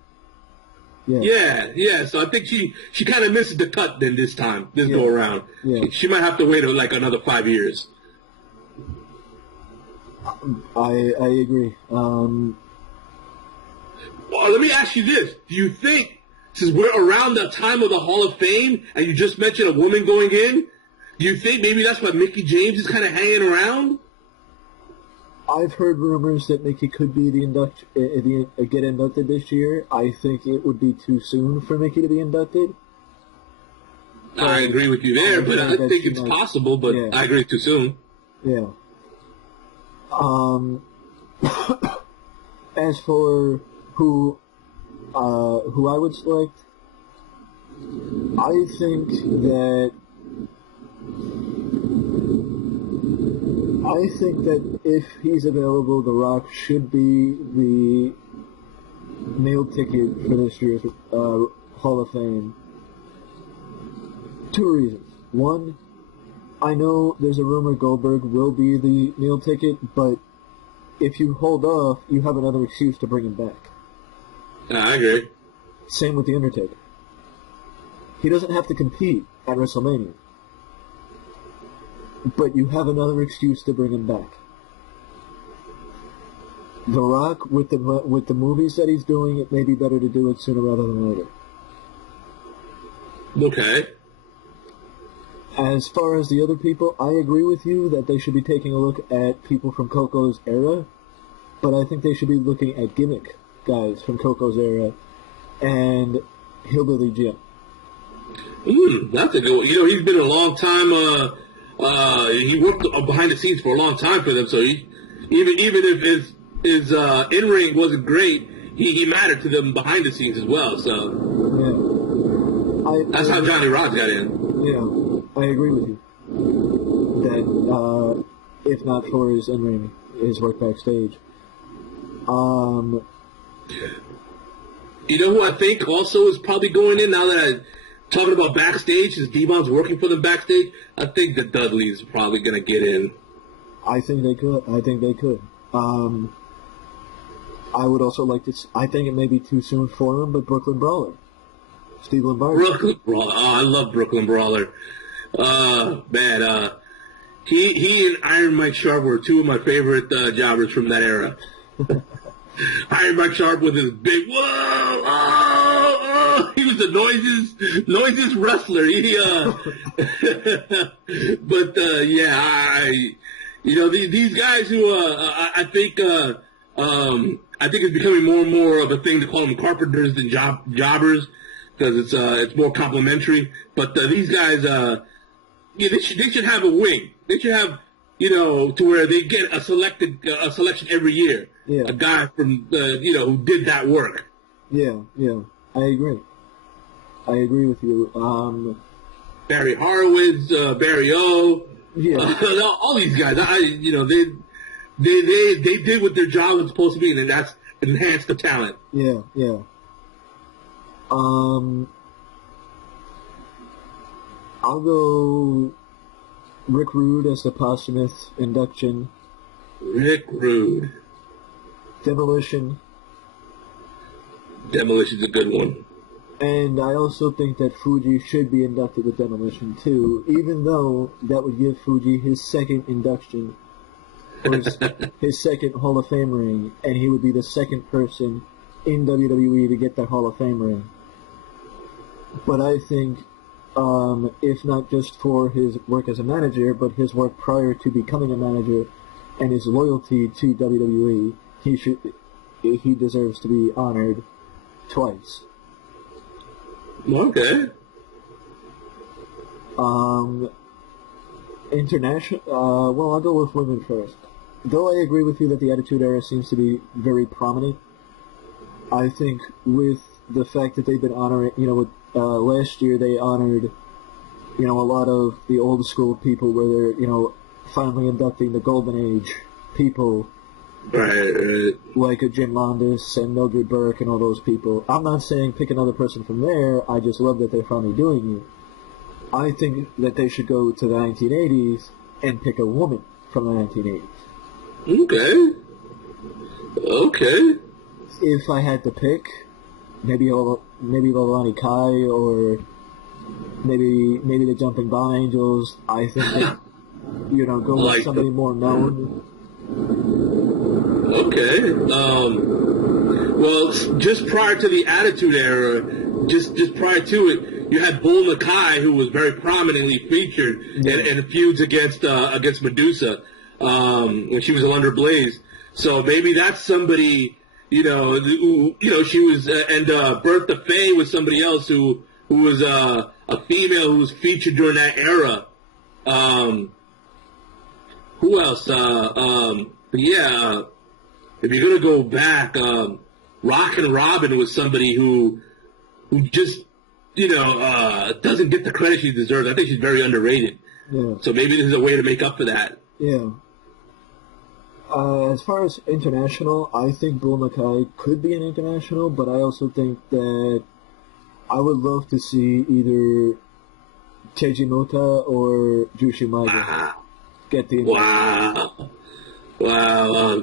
Yeah. So I think she kind of misses the cut then this go around. Yeah. She might have to wait like another 5 years. I agree. Well, let me ask you this: do you think, since we're around the time of the Hall of Fame, and you just mentioned a woman going in, do you think maybe that's why Mickie James is kind of hanging around? I've heard rumors that Mickie could be get inducted this year. I think it would be too soon for Mickie to be inducted. I agree with you there, but I think it's possible, but yeah. I agree too soon. Yeah. As for who I would select, I think that if he's available, The Rock should be the meal ticket for this year's Hall of Fame. 2 reasons. One, I know there's a rumor Goldberg will be the meal ticket, but if you hold off, you have another excuse to bring him back. I agree. Same with The Undertaker. He doesn't have to compete at WrestleMania, but you have another excuse to bring him back. The Rock, with the movies that he's doing, it may be better to do it sooner rather than later. Okay. As far as the other people, I agree with you that they should be taking a look at people from Coco's era, but I think they should be looking at gimmick guys from Coco's era and Hillbilly Jim. That's a good one. He's been a long time. He worked behind the scenes for a long time for them, so even if his in-ring wasn't great, he mattered to them behind the scenes as well. So that's how Johnny Rods got in. Yeah, I agree with you. That if not for his in-ring, his work backstage. You know who I think also is probably going in now that I'm talking about backstage, since Devon's working for them backstage? I think the Dudleys are probably going to get in. I think they could. I would also like to. I think it may be too soon for him, but Brooklyn Brawler, Steve Lombardi. Brooklyn Brawler. Oh, I love Brooklyn Brawler. Man, he and Iron Mike Sharp were two of my favorite jobbers from that era. Iron Mike Sharp with his big whoa, he was the noisiest wrestler. These guys who I think it's becoming more and more of a thing to call them carpenters than jobbers, because it's more complimentary. But these guys, they should have a wing. They should have, to where they get a selection every year. Yeah. A guy from who did that work. Yeah, I agree with you. Barry Horowitz, Barry O. Yeah. All these guys, they did what their job was supposed to be, and that's enhance the talent. Yeah. I'll go Rick Rude as the posthumous induction. Rick Rude. Demolition's a good one. And I also think that Fuji should be inducted with Demolition too, even though that would give Fuji his second induction, or his second Hall of Fame ring, and he would be the second person in WWE to get that Hall of Fame ring. But I think, if not just for his work as a manager, but his work prior to becoming a manager and his loyalty to WWE, he deserves to be honored twice. Okay. International. Well, I'll go with women first. Though I agree with you that the Attitude Era seems to be very prominent, I think with the fact that they've been honoring, with last year they honored, a lot of the old school people where they're, finally inducting the Golden Age people. Right. Like a Jim Londos and Mildred Burke and all those people. I'm not saying pick another person from there. I just love that they're finally doing it. I think that they should go to the 1980s and pick a woman from the 1980s. Okay. If I had to pick, maybe Lolani Kai or maybe the Jumping Bomb Angels. I think that, go with somebody more known. Okay. Well, just prior to the Attitude Era, just prior to it, you had Bull Nakai, who was very prominently featured in feuds against Medusa when she was under Blaze. So maybe that's somebody, she was, and Bertha Faye was somebody else who was a female who was featured during that era. Who else? If you're gonna go back, Rockin' Robin was somebody who just doesn't get the credit she deserves. I think she's very underrated. Yeah. So maybe this is a way to make up for that. Yeah. As far as international, I think Bull Nakai could be an international, but I also think that I would love to see either Teiji Muta or Jushi Maiga get the induction. Wow.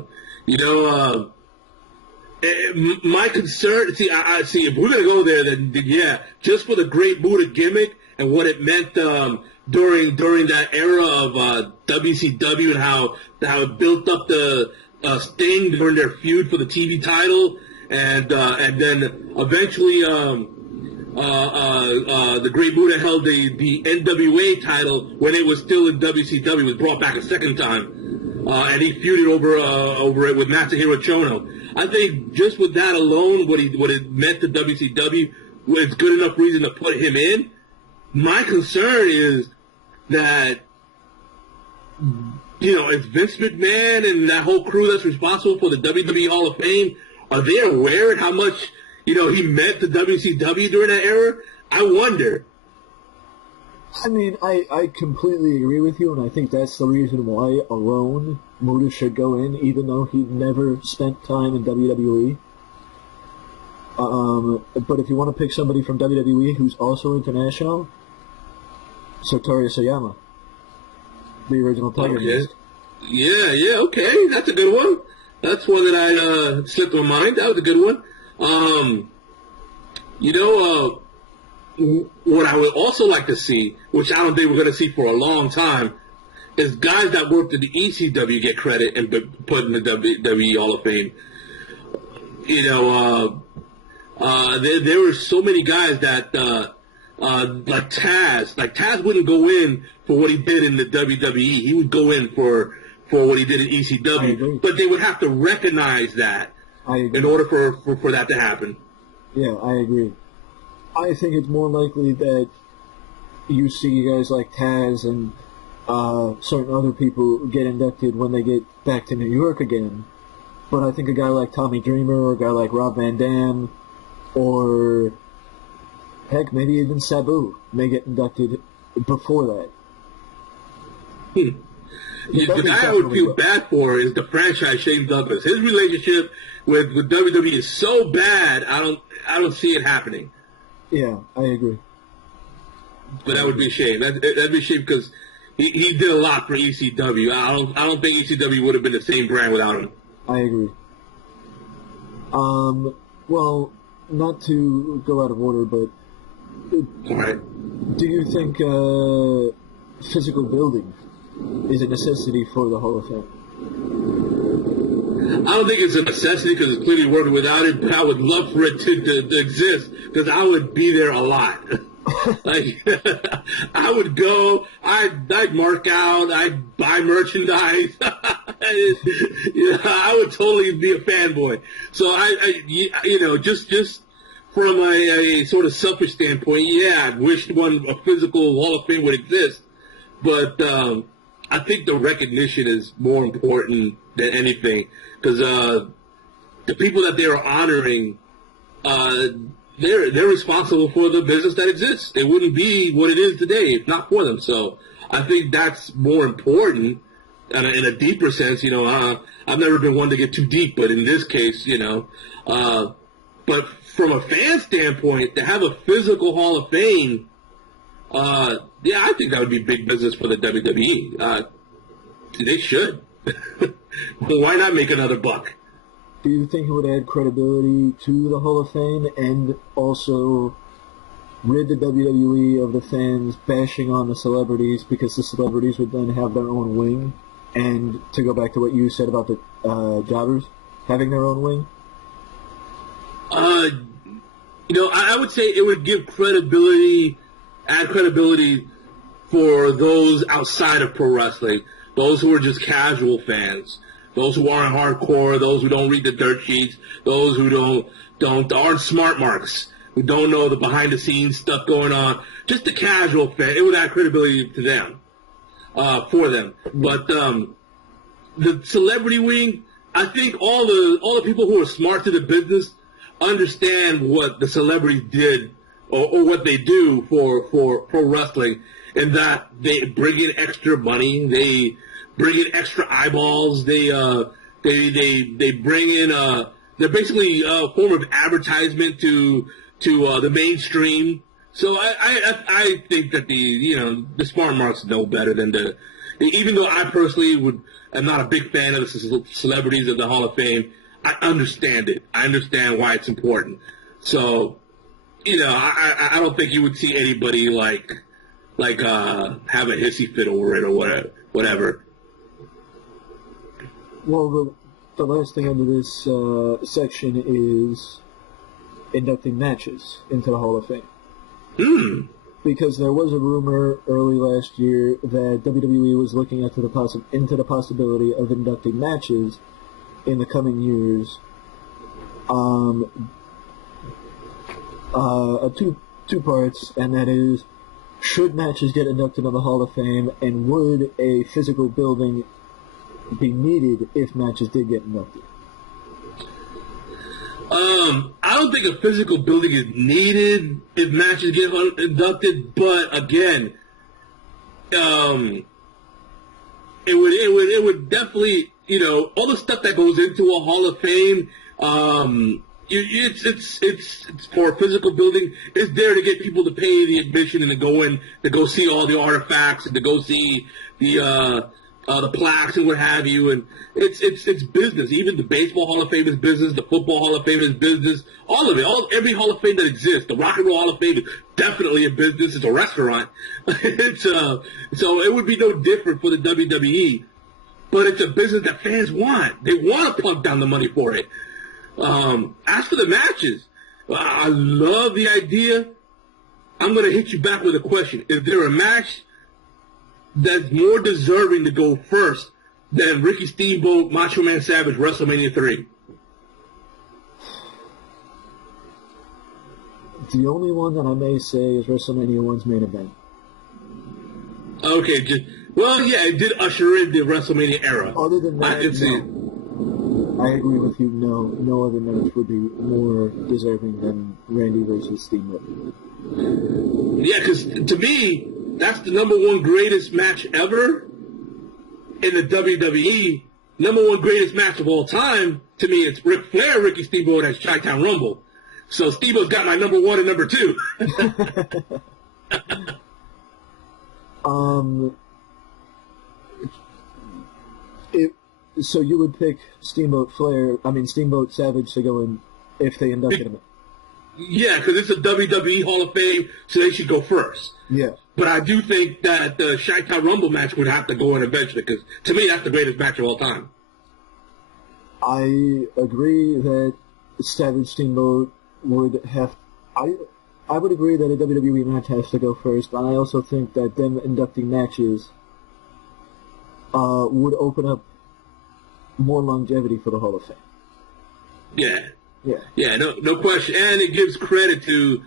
My concern, I see, if we're going to go there, then yeah, just for the Great Buddha gimmick and what it meant during that era of WCW and how it built up the Sting during their feud for the TV title, and then eventually the Great Buddha held the NWA title when it was still in WCW, was brought back a second time. And he feuded over it with Masahiro Chono. I think just with that alone, what it meant to WCW, was good enough reason to put him in. My concern is that, if Vince McMahon and that whole crew that's responsible for the WWE Hall of Fame, are they aware of how much, he meant to WCW during that era? I wonder. I mean, I completely agree with you, and I think that's the reason why alone Muta should go in, even though he never spent time in WWE. But if you want to pick somebody from WWE who's also international, Satoru Sayama, the original Tiger Mask. Yeah, okay, that's a good one. That's one that I slipped my mind. That was a good one. What I would also like to see, which I don't think we're going to see for a long time, is guys that worked in the ECW get credit and put in the WWE Hall of Fame. There were so many guys that, like Taz. Like Taz wouldn't go in for what he did in the WWE. He would go in for what he did in ECW. But they would have to recognize that in order for that to happen. Yeah, I agree. I think it's more likely that you see guys like Taz and certain other people get inducted when they get back to New York again. But I think a guy like Tommy Dreamer or a guy like Rob Van Dam or, heck, maybe even Sabu may get inducted before that. The guy I would feel bad for is the franchise Shane Douglas. His relationship with WWE is so bad. I don't see it happening. Yeah, I agree. But that would be a shame. That'd be a shame because he did a lot for ECW. I don't think ECW would have been the same brand without him. I agree. Well, not to go out of order, but All right. do you think physical building is a necessity for the Hall of Fame? I don't think it's a necessity because it's clearly working without it, but I would love for it to exist because I would be there a lot. Like, I would go, I'd mark out, I'd buy merchandise. I would totally be a fanboy. So just from a sort of selfish standpoint, yeah, I wish a physical Hall of Fame would exist. But I think the recognition is more important than anything because the people that they are honoring, they're responsible for the business that exists. It wouldn't be what it is today if not for them. So I think that's more important in a deeper sense. I've never been one to get too deep, but in this case, but from a fan standpoint, to have a physical Hall of Fame, yeah, I think that would be big business for the WWE. They should. Why not make another buck? Do you think it would add credibility to the Hall of Fame and also rid the WWE of the fans bashing on the celebrities because the celebrities would then have their own wing? And to go back to what you said about the jobbers having their own wing? I would say it would give credibility, add credibility for those outside of pro wrestling, those who are just casual fans. Those who aren't hardcore, those who don't read the dirt sheets, those who aren't smart marks, who don't know the behind the scenes stuff going on. Just the casual fan, it would add credibility to them, for them. But the celebrity wing, I think all the people who are smart to the business understand what the celebrities did or what they do for pro wrestling, and that they bring in extra money, they bring in extra eyeballs. They bring in. They're basically a form of advertisement to the mainstream. So I think that the smart marks know better than even though I personally am not a big fan of the celebrities of the Hall of Fame. I understand it. I understand why it's important. So I don't think you would see anybody like have a hissy fit over it or whatever. Well, the last thing under this section is inducting matches into the Hall of Fame. Because there was a rumor early last year that WWE was looking into the possibility of inducting matches in the coming years. Two parts, and that is, should matches get inducted into the Hall of Fame, and would a physical building be needed if matches did get inducted? I don't think a physical building is needed if matches get inducted, but again, it would definitely, all the stuff that goes into a Hall of Fame, it's for a physical building. It's there to get people to pay the admission and to go see all the artifacts and to go see the plaques and what have you, and it's business. Even the Baseball Hall of Fame is business. The Football Hall of Fame is business. All of it, every Hall of Fame that exists. The Rock and Roll Hall of Fame is definitely a business. It's a restaurant. So it would be no different for the WWE, but it's a business that fans want. They want to plunk down the money for it. As for the matches, I love the idea. I'm going to hit you back with a question. Is there a match that's more deserving to go first than Ricky Steamboat, Macho Man Savage, WrestleMania 3? The only one that I may say is WrestleMania 1's main event. Okay, it did usher in the WrestleMania era. Other than that, I can see it. I agree with you. No other match would be more deserving than Randy versus Steamboat. Yeah, because to me, that's the number one greatest match ever. in the WWE, number one greatest match of all time, to me, it's Ric Flair, Ricky Steamboat at Chi-Town Rumble. So Steamboat's got my number one and number two. So you would pick Steamboat Savage to go in if they inducted him? Yeah, because it's a WWE Hall of Fame, so they should go first. Yeah. But I do think that the Chi-Town Rumble match would have to go in eventually, because to me, that's the greatest match of all time. I agree that Savage Steamboat would have... I would agree that a WWE match has to go first, but I also think that them inducting matches would open up more longevity for the Hall of Fame. Yeah. Yeah. Yeah, no question. And it gives credit to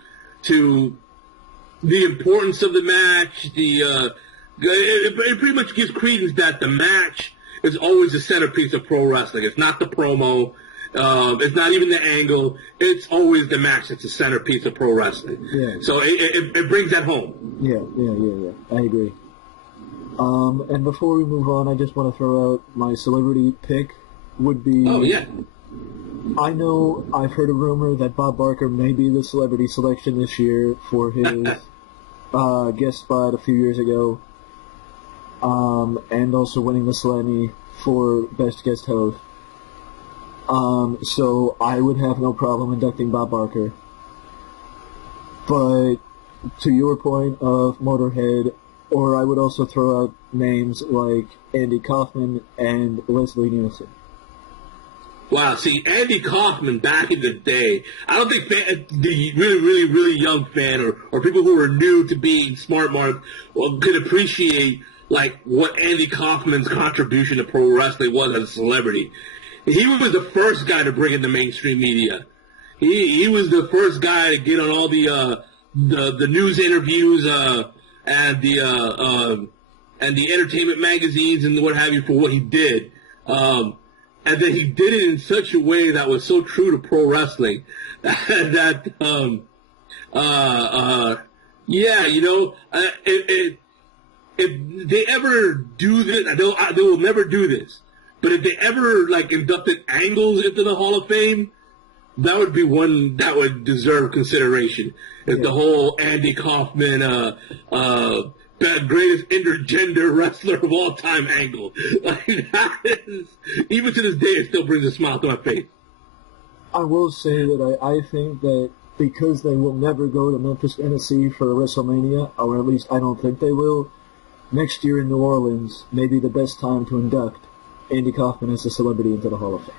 the importance of the match. It pretty much gives credence that the match is always the centerpiece of pro wrestling. It's not the promo. It's not even the angle. It's always the match that's the centerpiece of pro wrestling. Yeah. So it brings that home. Yeah. I agree. And before we move on, I just want to throw out my celebrity pick would be... Oh, yeah. I know I've heard a rumor that Bob Barker may be the celebrity selection this year for his guest spot a few years ago, and also winning the Slammy for Best Guest Host. So I would have no problem inducting Bob Barker. But to your point of Motorhead, or I would also throw out names like Andy Kaufman and Leslie Nielsen. Wow, see, Andy Kaufman back in the day, I don't think the really, really, really young fan or people who are new to being Smart Mark could appreciate like what Andy Kaufman's contribution to pro wrestling was as a celebrity. He was the first guy to bring in the mainstream media. He was the first guy to get on all the news interviews and the entertainment magazines and what have you for what he did. And then he did it in such a way that was so true to pro wrestling that, yeah, you know, if they ever do this, they will never do this. But if they ever like inducted Angles into the Hall of Fame, that would be one that would deserve consideration. If the whole Andy Kaufman, greatest intergender wrestler of all time angle. Like that is, even to this day, it still brings a smile to my face. I will say that I think that because they will never go to Memphis, Tennessee for WrestleMania, or at least I don't think they will, next year in New Orleans may be the best time to induct Andy Kaufman as a celebrity into the Hall of Fame.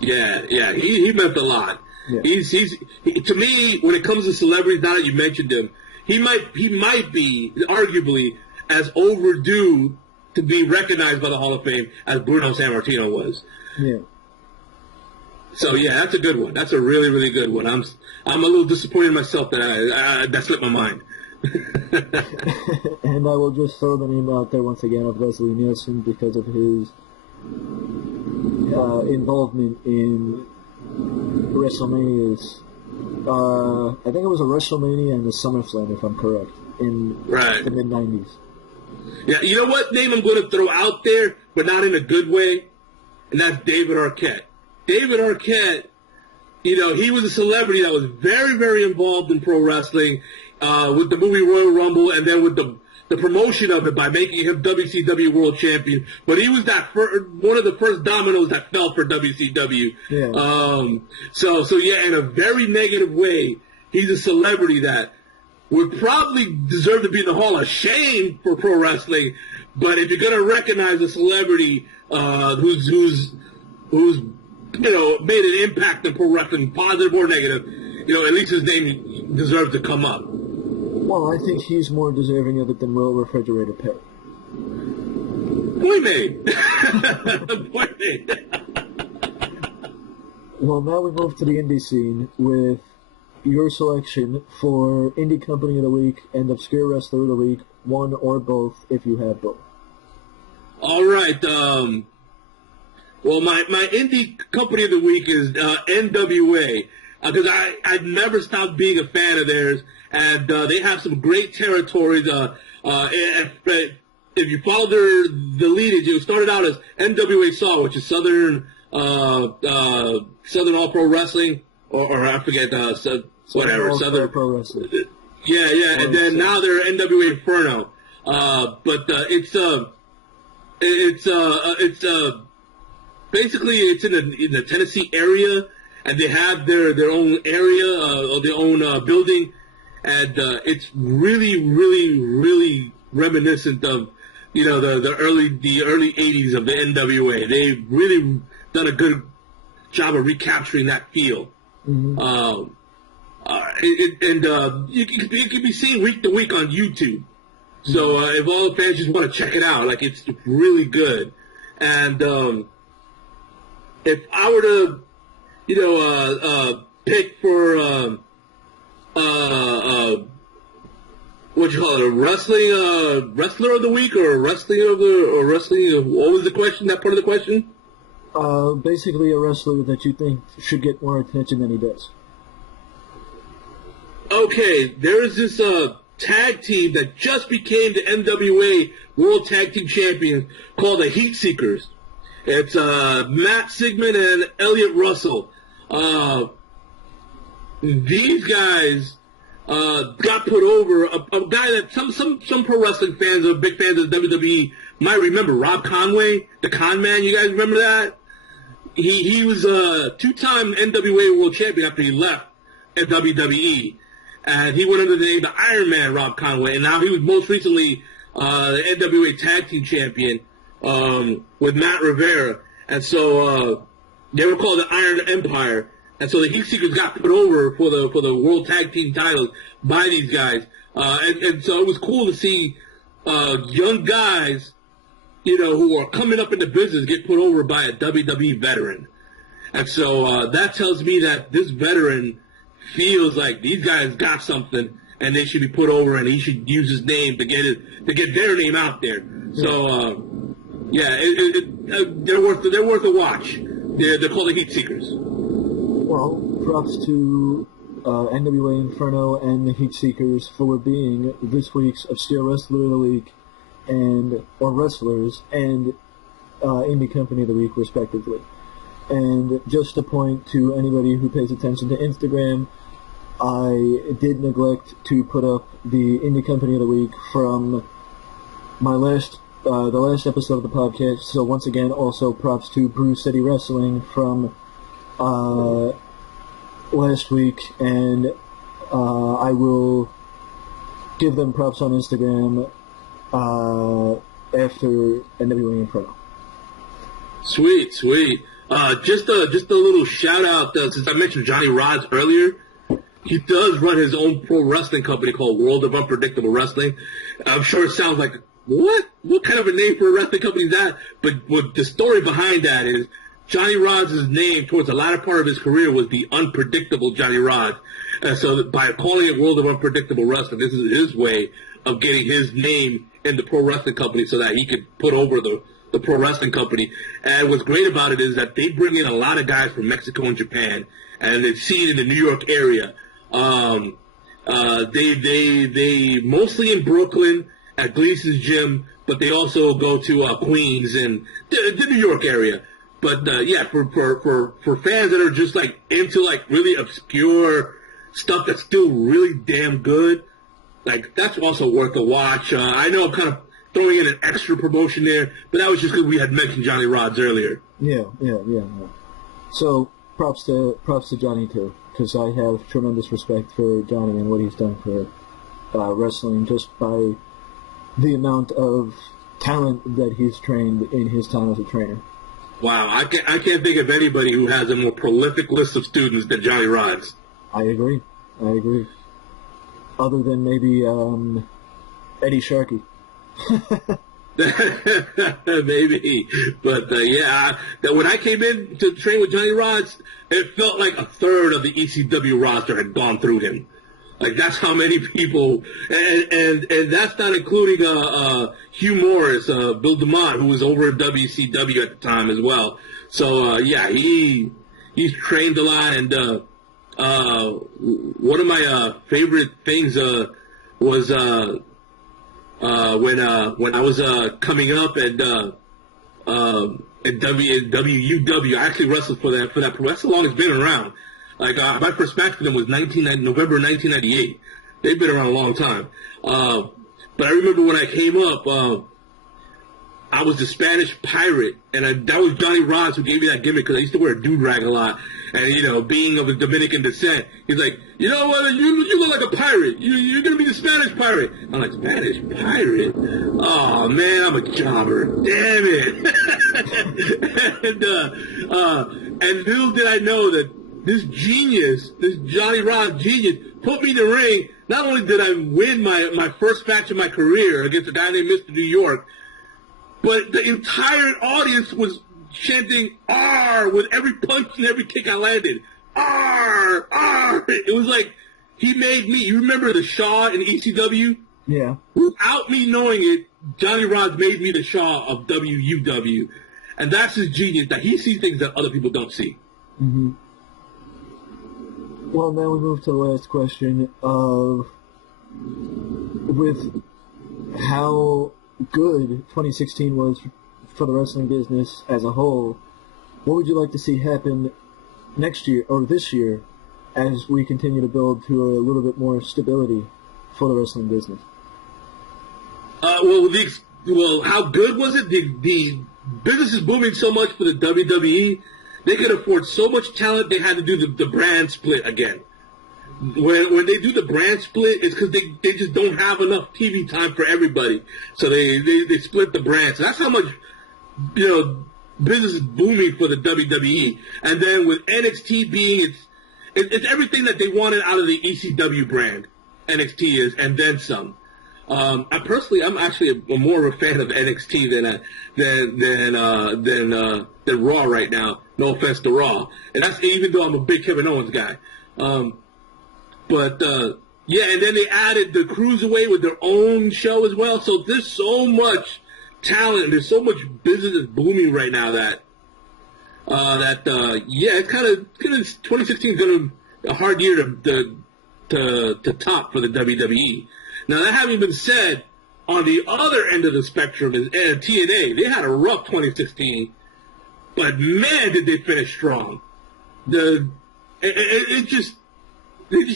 Yeah, he meant a lot. Yeah. He's to me, when it comes to celebrities, now that you mentioned him, he might be arguably as overdue to be recognized by the Hall of Fame as Bruno Sammartino was. Yeah. So yeah, that's a good one. That's a really, really good one. I'm a little disappointed in myself that that slipped my mind. And I will just throw the name out there once again of Leslie Nielsen because of his involvement in WrestleMania's. I think it was a WrestleMania and a SummerSlam, if I'm correct, in the mid-90s. Yeah, you know what name I'm going to throw out there, but not in a good way, and that's David Arquette. David Arquette, you know, he was a celebrity that was very, very involved in pro wrestling with the movie Royal Rumble and then with the promotion of it by making him WCW World Champion. But he was one of the first dominoes that fell for WCW. Yeah. So yeah, in a very negative way, he's a celebrity that would probably deserve to be in the Hall of Shame for pro wrestling. But if you're going to recognize a celebrity who's you know, made an impact in pro wrestling, positive or negative, you know, at least his name deserves to come up. Well, I think he's more deserving of it than Will Refrigerator Perry. Point made. Point made. Well, now we move to the indie scene with your selection for Indie Company of the Week and Obscure Wrestler of the Week, one or both, if you have both. All right. Well, my Indie Company of the Week is NWA, because I've never stopped being a fan of theirs, and they have some great territories. if you follow the lineage, it started out as NWA SAW, which is Southern All Pro Wrestling, or I forget, whatever, Southern Pro Wrestling. Yeah, and then now they're NWA Inferno. But basically it's in the Tennessee area, and they have their own area or their own building, and it's really, really, really reminiscent of the early 80s of the NWA. They've really done a good job of recapturing that feel. Mm-hmm. It can be seen week to week on YouTube. So if all the fans just want to check it out, like it's really good. And if I were to, pick for what you call it, a wrestler of the week or what was the question? That part of the question? Basically a wrestler that you think should get more attention than he does. Okay, there's this tag team that just became the NWA World Tag Team Champions called the Heat Seekers. It's Matt Sigmund and Elliot Russell. These guys got put over. A guy that some pro wrestling fans or big fans of WWE might remember, Rob Conway, the Con Man. You guys remember that? He was a two-time NWA World Champion after he left at WWE. And he went under the name the Iron Man, Rob Conway. And now he was most recently the NWA Tag Team Champion with Matt Rivera. And so they were called the Iron Empire. And so the Heat Seekers got put over for the World Tag Team titles by these guys. And so it was cool to see young guys, who are coming up in the business get put over by a WWE veteran. And so that tells me that this veteran feels like these guys got something and they should be put over, and he should use his name to get their name out there. So they're worth a watch. They're called the Heat Seekers. Well, props to NWA Inferno and the Heat Seekers for being this week's Obscure Wrestler of the Week or Wrestlers and Indie Company of the Week, respectively. And just to point to anybody who pays attention to Instagram, I did neglect to put up the Indie Company of the Week from my the last episode of the podcast. So once again, also props to Brew City Wrestling from last week, and I will give them props on Instagram after NWA Inferno. Sweet. Just a little shout out, since I mentioned Johnny Rods earlier. He does run his own pro wrestling company called World of Unpredictable Wrestling. I'm sure it sounds like, what kind of a name for a wrestling company is that? But what the story behind that is, Johnny Rods' name towards the latter part of his career was the Unpredictable Johnny Rods. And so by calling it World of Unpredictable Wrestling, this is his way of getting his name in the pro wrestling company so that he could put over the pro wrestling company. And what's great about it is that they bring in a lot of guys from Mexico and Japan, and they've seen in the New York area. They mostly in Brooklyn at Gleason's Gym, but they also go to Queens and the New York area. But for fans that are just like into like really obscure stuff that's still really damn good, like that's also worth a watch. I know I'm kind of throwing in an extra promotion there, but that was just because we had mentioned Johnny Rods earlier. Yeah. So props to Johnny too, because I have tremendous respect for Johnny and what he's done for wrestling, just by the amount of talent that he's trained in his time as a trainer. Wow, I can't think of anybody who has a more prolific list of students than Johnny Rods. I agree. Other than maybe Eddie Sharkey. Maybe, but when I came in to train with Johnny Rods, it felt like a third of the ECW roster had gone through him. Like that's how many people, and that's not including Hugh Morris, Bill DeMott, who was over at WCW at the time as well. So he's trained a lot, and one of my favorite things was when I was coming up and WUW. I actually wrestled for that. That's how long it's been around. Like my first match for them was November 1998. They've been around a long time. But I remember when I came up, I was the Spanish pirate, and that was Johnny Rods who gave me that gimmick because I used to wear a do-rag a lot. And, you know, being of a Dominican descent, he's like, you know what, you look like a pirate. You're going to be the Spanish pirate. I'm like, Spanish pirate? Oh, man, I'm a jobber. Damn it. And little did I know that this genius, this Johnny Rods genius, put me in the ring. Not only did I win my first match of my career against a guy named Mr. New York, but the entire audience was chanting "R" with every punch and every kick I landed. "R, R." It was like he made me. You remember the Shaw in ECW? Yeah. Without me knowing it, Johnny Rods made me the Shaw of WUW, and that's his genius. That he sees things that other people don't see. Mm-hmm. Well, now we move to the last question of with how good 2016 was for the wrestling business as a whole. What would you like to see happen next year or this year as we continue to build to a little bit more stability for the wrestling business? Well, how good was it? The business is booming so much for the WWE. They could afford so much talent. They had to do the brand split again. When they do the brand split, it's because they just don't have enough TV time for everybody. So they split the brands. So that's how much, you know, business is booming for the WWE. And then with NXT being it's everything that they wanted out of the ECW brand. NXT is, and then some. I'm actually more of a fan of NXT than Raw right now. No offense to Raw, and that's even though I'm a big Kevin Owens guy. Yeah, and then they added the Cruiserweight with their own show as well. So there's so much talent, there's so much business that's booming right now that it's kind of 2016 is going to be a hard year to top for the WWE. Now, that having been said, on the other end of the spectrum is TNA. They had a rough 2016, but man, did they finish strong. They just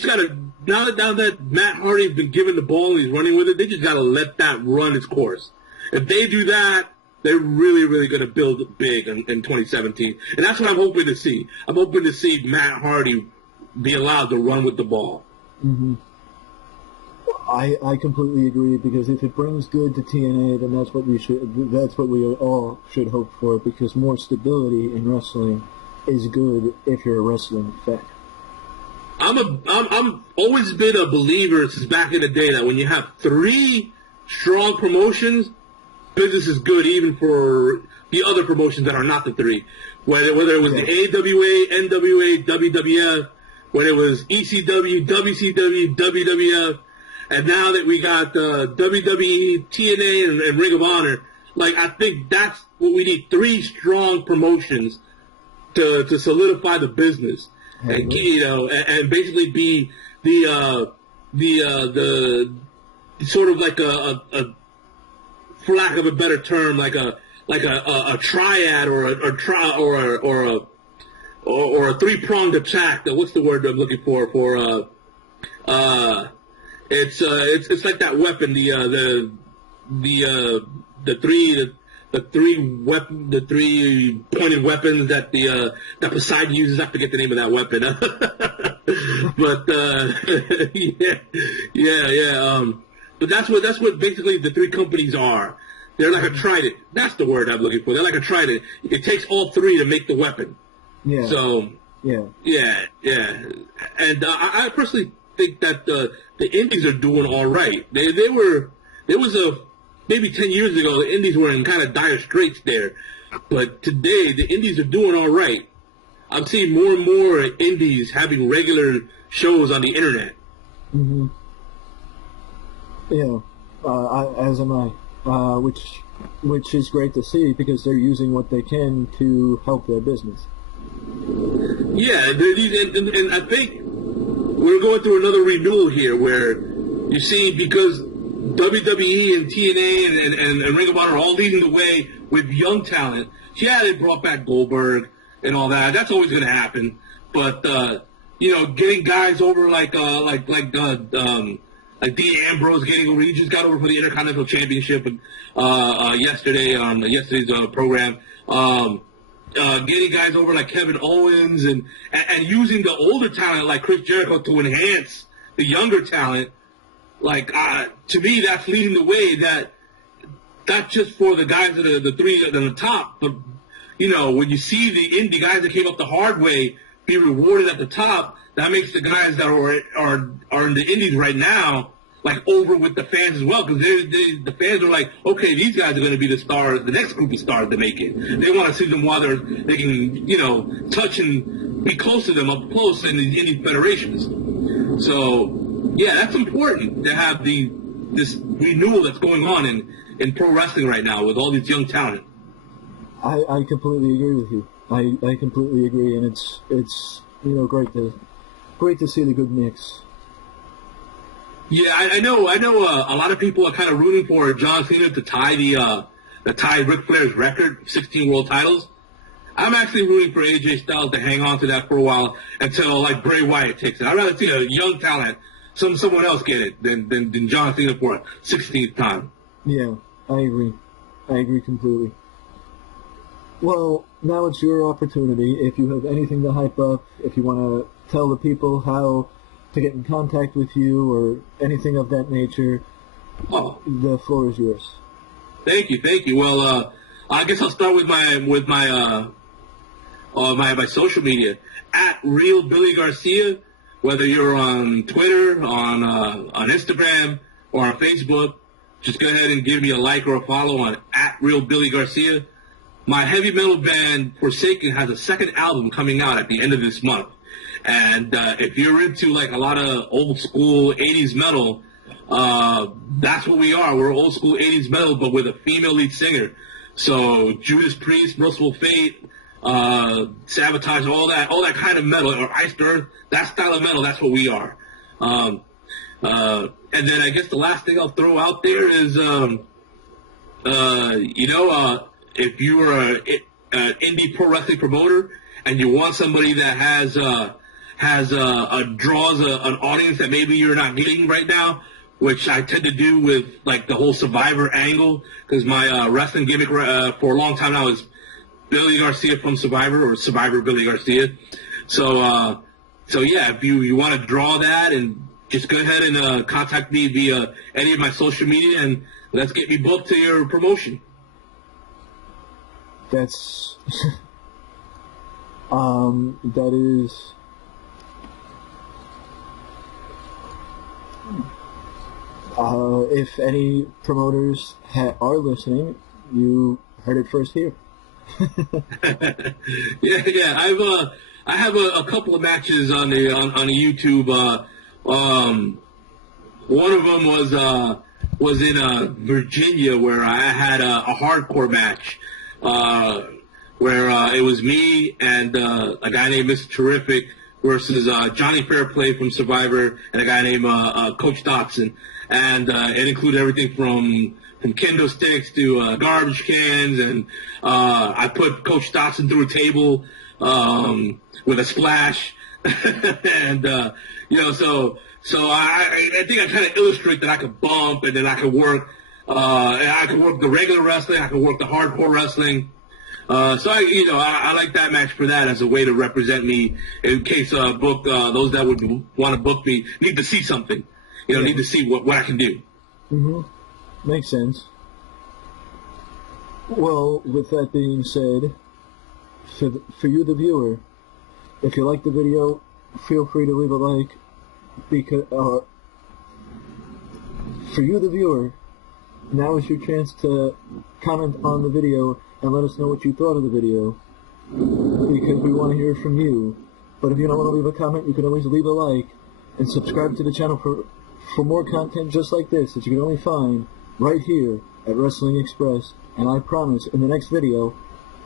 gotta now that Matt Hardy's been given the ball and he's running with it, they just gotta let that run its course. If they do that, they're really, really gonna build big in 2017, and that's what I'm hoping to see. I'm hoping to see Matt Hardy be allowed to run with the ball. Mm-hmm. I completely agree, because if it brings good to TNA, then that's what we all should hope for, because more stability in wrestling is good if you're a wrestling fan. I'm always been a believer since back in the day that when you have three strong promotions, business is good even for the other promotions that are not the three. Whether it was the AWA, NWA, WWF, when it was ECW, WCW, WWF, and now that we got WWE, TNA, and Ring of Honor, like, I think that's what we need: three strong promotions to solidify the business, and you know, and basically be the sort of like a for lack of a better term, like a triad or a three-pronged attack. What's the word I'm looking for? It's like that weapon, the three pointed weapons that that Poseidon uses. I forget the name of that weapon. But but that's what basically the three companies are. They're like a trident. That's the word I'm looking for. They're like a trident. It takes all three to make the weapon. Yeah. So yeah. And I personally think that the indies are doing all right. There was maybe 10 years ago, the indies were in kind of dire straits there, but today the indies are doing all right. I'm seeing more and more indies having regular shows on the internet. Mm-hmm. Yeah, as am I, which is great to see, because they're using what they can to help their business. Yeah, and I think we're going through another renewal here where you see, because WWE and TNA and Ring of Honor are all leading the way with young talent. Yeah, they brought back Goldberg and all that. That's always going to happen. But getting guys over like Dean Ambrose getting over. He just got over for the Intercontinental Championship yesterday on yesterday's program. Getting guys over like Kevin Owens and using the older talent like Chris Jericho to enhance the younger talent. Like, to me, that's leading the way. That not just for the guys that are the three at the top, but when you see the indie guys that came up the hard way be rewarded at the top, that makes the guys that are in the indies right now like over with the fans as well, because the fans are like, okay, these guys are going to be the stars, the next group of stars to make it. They want to see them while they can touch and be close to them up close in the indie federations. So. Yeah, that's important to have this renewal that's going on in pro wrestling right now with all these young talent. I completely agree with you. I completely agree, and it's great to see the good mix. Yeah, I know. A lot of people are kind of rooting for John Cena to tie Ric Flair's record, 16 world titles. I'm actually rooting for AJ Styles to hang on to that for a while until like Bray Wyatt takes it. I'd rather see a young talent. Someone else get it than John Cena for a 16th time. Yeah, I agree. I agree completely. Well, now it's your opportunity. If you have anything to hype up, if you want to tell the people how to get in contact with you or anything of that nature, the floor is yours. Thank you. Well, I guess I'll start with my social media at Real Billy Garcia. Whether you're on Twitter, on Instagram, or on Facebook, just go ahead and give me a like or a follow on at Real Billy Garcia. My heavy metal band Forsaken has a second album coming out at the end of this month. And if you're into like a lot of old school 80s metal, that's what we are. We're old school 80s metal, but with a female lead singer. So Judas Priest, Merciful Fate, Sabotage, all that kind of metal, or Iced Earth, that style of metal, that's what we are. And then I guess the last thing I'll throw out there is, if you are an indie pro wrestling promoter and you want somebody that draws an audience that maybe you're not getting right now, which I tend to do with like the whole Survivor angle, because my wrestling gimmick for a long time now is Billy Garcia from Survivor, or Survivor Billy Garcia. So yeah, if you want to draw that, and just go ahead and contact me via any of my social media, and let's get me booked to your promotion. That's that is if any promoters are listening, you heard it first here. yeah. I have a couple of matches on the YouTube. One of them was in Virginia, where I had a hardcore match, where it was me and a guy named Mr. Terrific versus Johnny Fairplay from Survivor and a guy named Coach Dotson, and it included everything from kendo sticks to garbage cans, and I put Coach Dotson through a table with a splash, and so I think I kind of illustrate that I could bump, and then I could work, and I could work the regular wrestling, I could work the hardcore wrestling. So I like that match for that as a way to represent me in case those that would want to book me need to see something, need to see what I can do. Mm-hmm. Makes sense. Well, with that being said, for you, the viewer, if you like the video, feel free to leave a like. Because for you, the viewer, now is your chance to comment on the video and let us know what you thought of the video, because we want to hear from you. But if you don't want to leave a comment, you can always leave a like and subscribe to the channel for more content just like this that you can only find right here at Wrestling Express. And I promise, in the next video,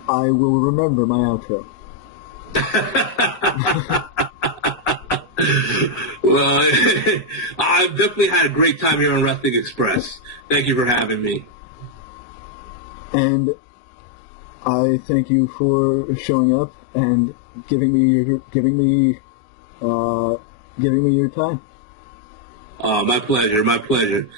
I will remember my outro. Well, I've definitely had a great time here on Wrestling Express. Thank you for having me. And I thank you for showing up and giving me your time. My pleasure. My pleasure.